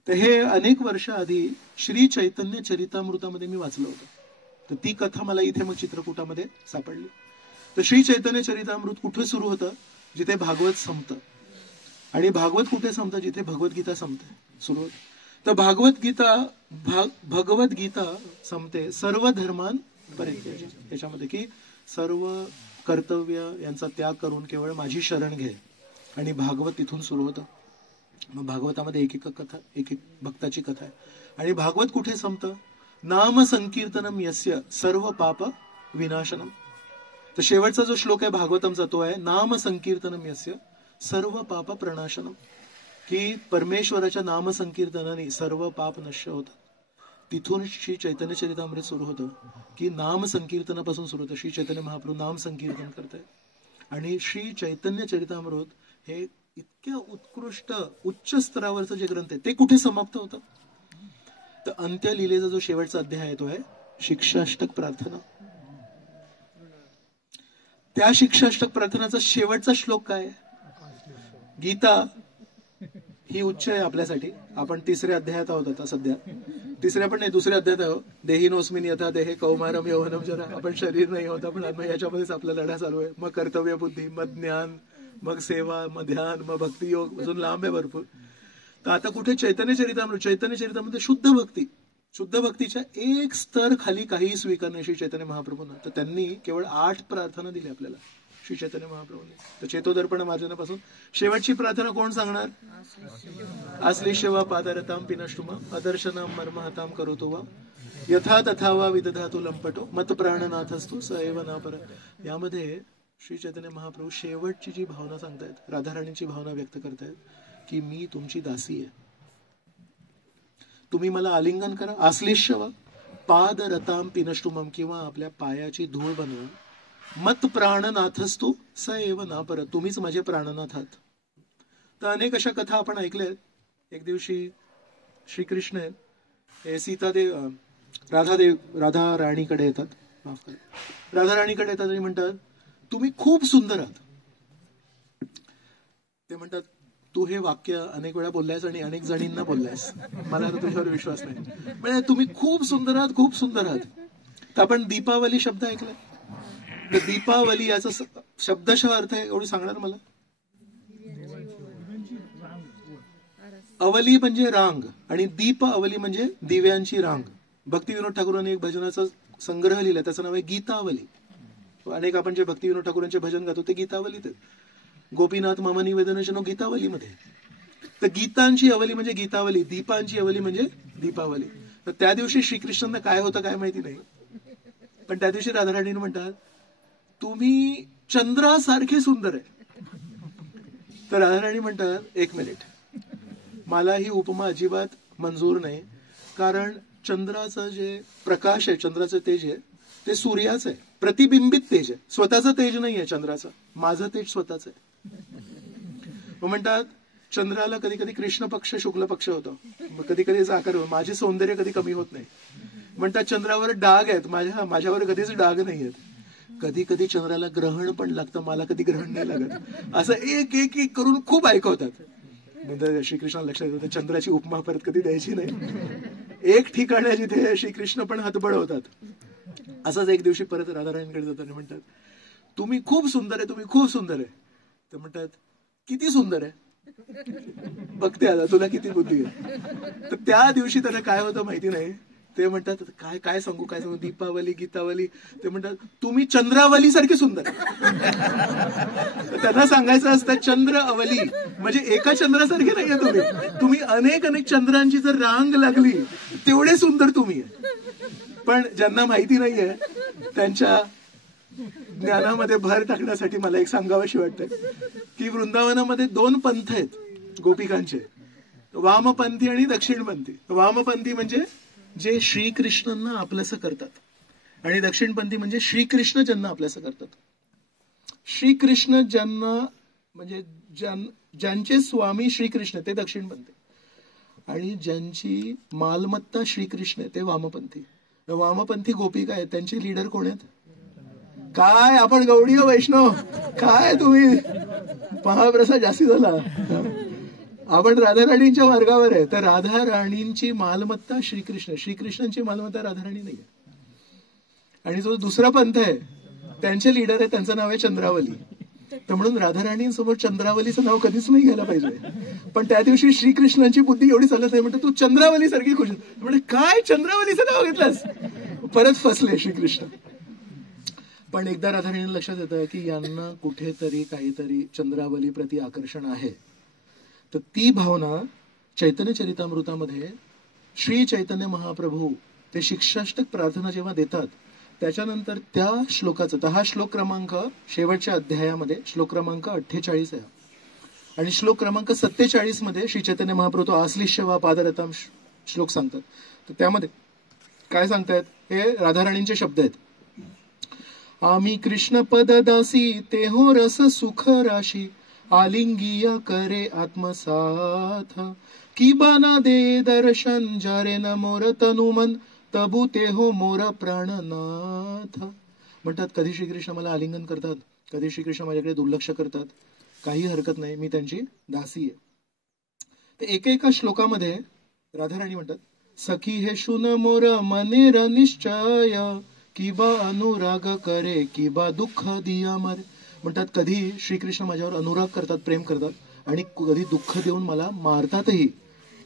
तर हे अनेक वर्ष आधी श्री चैतन्य चरितामृतामध्ये मी वाचलं होतं. तर ती कथा मला इथे मग चित्रकूटामध्ये सापडली. तर श्री चैतन्य चरितामृत कुठे सुरू होतं? जिथे भागवत संपतं. आणि भागवत कुठे संपतं? जिथे भगवद्गीता संपते, सुरू होते. तर भगवद्गीता संपते सर्व धर्मान परित्यज्य, याच्यामध्ये की सर्व कर्तव्य यांचा त्याग करून केवळ माझी शरण घे. आणि भागवत तिथून सुरू होतं. मग भागवतामध्ये एक एक कथा, एक एक भक्ताची कथा आहे. आणि भागवत कुठे संपतं? नाम संकीर्तनम यस्य सर्व पाप विनाशनम. तर शेवटचा जो श्लोक आहे भागवतमचा तो आहे नाम संकीर्तनम यस्य सर्व पाप प्रणाशनम, की परमेश्वराच्या नाम संकीर्तनाने सर्व पाप नश्य होतात. तिथून श्री चैतन्य चरितामृत सुरू होतं की नाम संकीर्तनापासून सुरू होतं. श्री चैतन्य महाप्रभू नाम संकीर्तन करतायत. आणि श्री चैतन्य चरितामृत हे इतक्या उत्कृष्ट उच्च स्तरावरचं जे ग्रंथ आहे ते कुठे समाप्त होतं? तर अंत्यलीलेचा जो शेवटचा अध्याय आहे तो आहे शिक्षाष्टक प्रार्थना. त्या शिक्षाष्टक प्रार्थनाचा शेवटचा श्लोक काय आहे? गीता ही उच्च आहे आपल्यासाठी. आपण 3ऱ्या अध्यायात आहोत आता सध्या. 3ऱ्या पण नाही, 2ऱ्या अध्यायात आहोत. देहिनोस्मिन यथा देहे कौमारम यौवनम जरा. आपण शरीर नाही होत, आपण आत्मा. याच्यामध्येच आपला लढा चालू आहे. मग कर्तव्य बुद्धी, मग ज्ञान, मग सेवा, मग ध्यान, मग भक्तियोग, अजून लांब आहे भरपूर. तर आता कुठे चैतन्य चरितामृत? चैतन्य चरितामध्ये शुद्ध भक्ती, शुद्ध भक्तीच्या एक स्तर खाली काही स्वीकार नाही श्री चैतन्य महाप्रभूंना. तर त्यांनी केवळ 8 प्रार्थना दिल्या आपल्याला श्री चैतन्य महाप्रभूंनी. तर चेतोदर्पण मार्जनापासून शेवटची प्रार्थना कोण सांगणार? आश्लिष्य पादरताम पिनष्टुमा अदर्शनाम मर्महताम करोतो वा यथा तथा वा विदधातु लंपटो मत प्राणनाथस्तु स एव ना पर. यामध्ये श्री चैतन्य महाप्रभू शेवटची जी भावना सांगतायत, राधाराणींची भावना व्यक्त करतायत की मी तुमची दासी आहे, तुम्ही मला आलिंगन करा. आश्लिष्य पादरताम पिनष्टुमम, किंवा आपल्या पायाची धूळ बनवा. मत प्राणनाथस्तु स एव ना पर, तुम्हीच माझे प्राणनाथ आहात. तर अनेक अशा कथा आपण ऐकल्यात. एक दिवशी श्रीकृष्ण हे सीतादेव राधा राणीकडे येतात, माफ करा, राधा राणीकडे येतात आणि म्हणतात तुम्ही खूप सुंदर आहात. ते म्हणतात तू हे वाक्य अनेक वेळा बोललायस आणि अनेक जणींना बोललायस, मला आता तुझ्यावर विश्वास नाही. म्हणजे तुम्ही खूप सुंदर आहात, खूप सुंदर आहात. तर आपण दीपावली शब्द ऐकलाय. तर दीपावली याचा शब्दशः अर्थ आहे एवढं सांगणार मला? अवली म्हणजे रांग आणि दीप अवली म्हणजे दिव्यांची रांग. भक्ती विनोद ठाकूरांनी एक भजनाचा संग्रह लिहिला, त्याचं नाव आहे गीतावली. अनेक आपण जे भक्ती विनोद ठाकूरांचे भजन गातो ते गीतावलीत. गोपीनाथ मामा निवेदनजनो गीतावलीमध्ये. तर गीतांची अवली म्हणजे गीतावली, दीपांची अवली म्हणजे दीपावली. तर त्या दिवशी श्रीकृष्णांना काय होतं काय माहिती नाही, पण त्या दिवशी राधाराणी म्हणतात तुम्ही चंद्रासारखे सुंदर आहे. तर राधाराणी म्हणतात एक मिनिट, मला ही उपमा अजिबात मंजूर नाही, कारण चंद्राचं जे प्रकाश आहे, चंद्राचं तेज आहे ते सूर्याचं आहे, प्रतिबिंबित तेज आहे, स्वतःचं तेज नाही आहे चंद्राचं, माझं तेज स्वतःच आहे. म्हणतात चंद्राला कधी कधी कृष्ण पक्ष शुक्ल पक्ष होतो, कधी कधी आकार होतो, माझे सौंदर्य कधी कमी होत नाही. म्हणतात चंद्रावर डाग आहेत, माझ्यावर कधीच डाग नाही आहेत. कधी कधी चंद्राला ग्रहण पण लागतं, मला कधी ग्रहण नाही लागत. असं एक एक एक करून खूप ऐकवतात. नंतर श्रीकृष्ण लक्षात येतं चंद्राची उपमा परत कधी द्यायची नाही. एक ठिकाण आहे जिथे श्रीकृष्ण पण हतबल होतात. असंच एक दिवशी परत राधाराणींकडे जाताना म्हणतात तुम्ही खूप सुंदर आहे, तुम्ही खूप सुंदर आहे. तर म्हणतात किती सुंदर आहे, बघते आता तुला किती बुद्धी आहे. तर त्या दिवशी त्यांना काय होतं माहिती नाही. ते म्हणतात काय काय सांगू काय सांगू, दीपावली गीतावली. ते म्हणतात तुम्ही चंद्रावली सारखे सुंदर. त्यांना सांगायचं असतं चंद्र अवली म्हणजे एका चंद्रासारखे नाहीये तुम्ही अनेक अनेक चंद्रांची जर रांग लागली तेवढे सुंदर तुम्ही. पण ज्यांना माहिती नाहीये त्यांच्या ज्ञानामध्ये भर टाकण्यासाठी मला एक सांगावंशी वाटतंय की वृंदावनामध्ये 2 पंथ आहेत गोपिकांचे, वामपंथी आणि दक्षिणपंथी. वामपंथी म्हणजे जे श्रीकृष्णांना आपलंसं करतात आणि दक्षिणपंथी म्हणजे श्रीकृष्ण ज्यांना आपलंसं करतात. श्रीकृष्ण ज्यांना म्हणजे ज्यांचे स्वामी श्रीकृष्ण ते दक्षिणपंथी आणि ज्यांची मालमत्ता श्रीकृष्ण ते वामपंथी. वामपंथी गोपिका आहेत, त्यांचे लीडर कोण आहेत? काय आपण गौडीय वैष्णव, काय तुम्ही महाप्रसाद जास्ती झाला. आपण राधाराणींच्या मार्गावर आहे. तर राधा राणींची मालमत्ता श्रीकृष्ण, श्रीकृष्णांची मालमत्ता राधाराणी नाही. आणि जो दुसरा पंथ आहे त्यांचे लीडर आहे, त्यांचं नाव आहे चंद्रावली. तर म्हणून राधाराणींसमोर चंद्रावलीचं नाव कधीच नाही घ्यायला पाहिजे. पण त्या दिवशी श्रीकृष्णांची बुद्धी एवढी चालत नाही, म्हणते तू चंद्रावली सारखी खुश. म्हणजे काय चंद्रावलीचं नाव घेतलंस, परत फसले श्रीकृष्ण. पण एकदा राधाराणी लक्षात येतं की यांना कुठेतरी काहीतरी चंद्रावली प्रति आकर्षण आहे. तर ती भावना चैतन्य चरितामृतामध्ये श्री चैतन्य महाप्रभू ते शिक्षाष्टक प्रार्थना जेव्हा देतात त्याच्यानंतर त्या श्लोकाचं, तर हा श्लोक क्रमांक शेवटच्या अध्यायामध्ये श्लोक क्रमांक 48 आहे आणि श्लोक क्रमांक 47 मध्ये श्री चैतन्य महाप्रभू आश्लिष्य वा पादरताम श्लोक सांगतात. तर त्यामध्ये काय सांगतायत, हे राधाराणींचे शब्द आहेत. आम्ही कृष्ण पद दासी तेहो रस सुख राशी आलिंगीय करे आत्मसाथ की बाना दे दर्शन जारे न मोर तनुमन तबू ते हो मोर प्राणनाथ. म्हणतात कधी श्रीकृष्ण मला आलिंगन करतात, कधी श्रीकृष्ण माझ्याकडे दुर्लक्ष करतात, काही हरकत नाही, मी त्यांची दासी आहे. तर एकेका श्लोकामध्ये राधाराणी म्हणतात सखी हे शुन मोर मनेर निश्चय किंवा अनुराग करे किंवा दुःख दिया मरे. म्हणतात कधी श्रीकृष्ण माझ्यावर अनुराग करतात, प्रेम करतात आणि कधी दुःख देऊन मला मारतातही.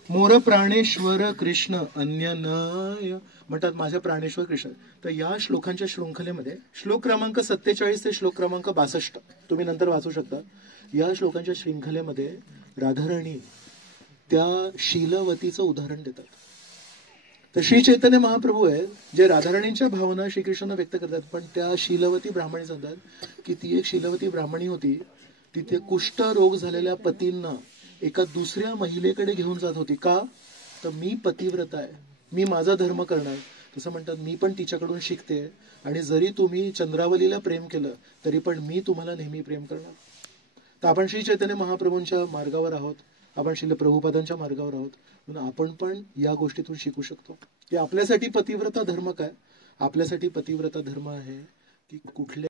मोर प्राणेश्वर कृष्ण अन्य नय म्हणतात माझ्या प्राणेश्वर कृष्ण. तर या श्लोकांच्या शृंखलेमध्ये श्लोक क्रमांक 47 ते श्लोक क्रमांक 62 तुम्ही नंतर वाचू शकता. या श्लोकांच्या शृंखलेमध्ये राधाराणी त्या शीलवतीचं उदाहरण देतात. तर श्री चैतन्य महाप्रभू आहे जे राधाराणींच्या भावना श्रीकृष्णांना व्यक्त करतात. पण त्या शीलवती ब्राह्मणी सांगतात की ती एक शीलवती ब्राह्मणी होती. तिथे कुष्ठ रोग झालेल्या पतींना एका दुसऱ्या महिलेकडे घेऊन जात होती. का? तर मी पतिव्रत आहे, मी माझा धर्म करणार. तसं म्हणतात मी पण तिच्याकडून शिकते आणि जरी तुम्ही चंद्रावलीला प्रेम केलं तरी पण मी तुम्हाला नेहमी प्रेम करणार. तर आपण श्री चैतन्य महाप्रभूंच्या मार्गावर आहोत, आपण श्रील प्रभुपादांच्या मार्गावर आहोत, म्हणून आपण पण या गोष्टीतून शिकू शकतो की आपल्यासाठी पतिव्रता धर्म काय. आपल्यासाठी पतिव्रता धर्म आहे की कुठल्या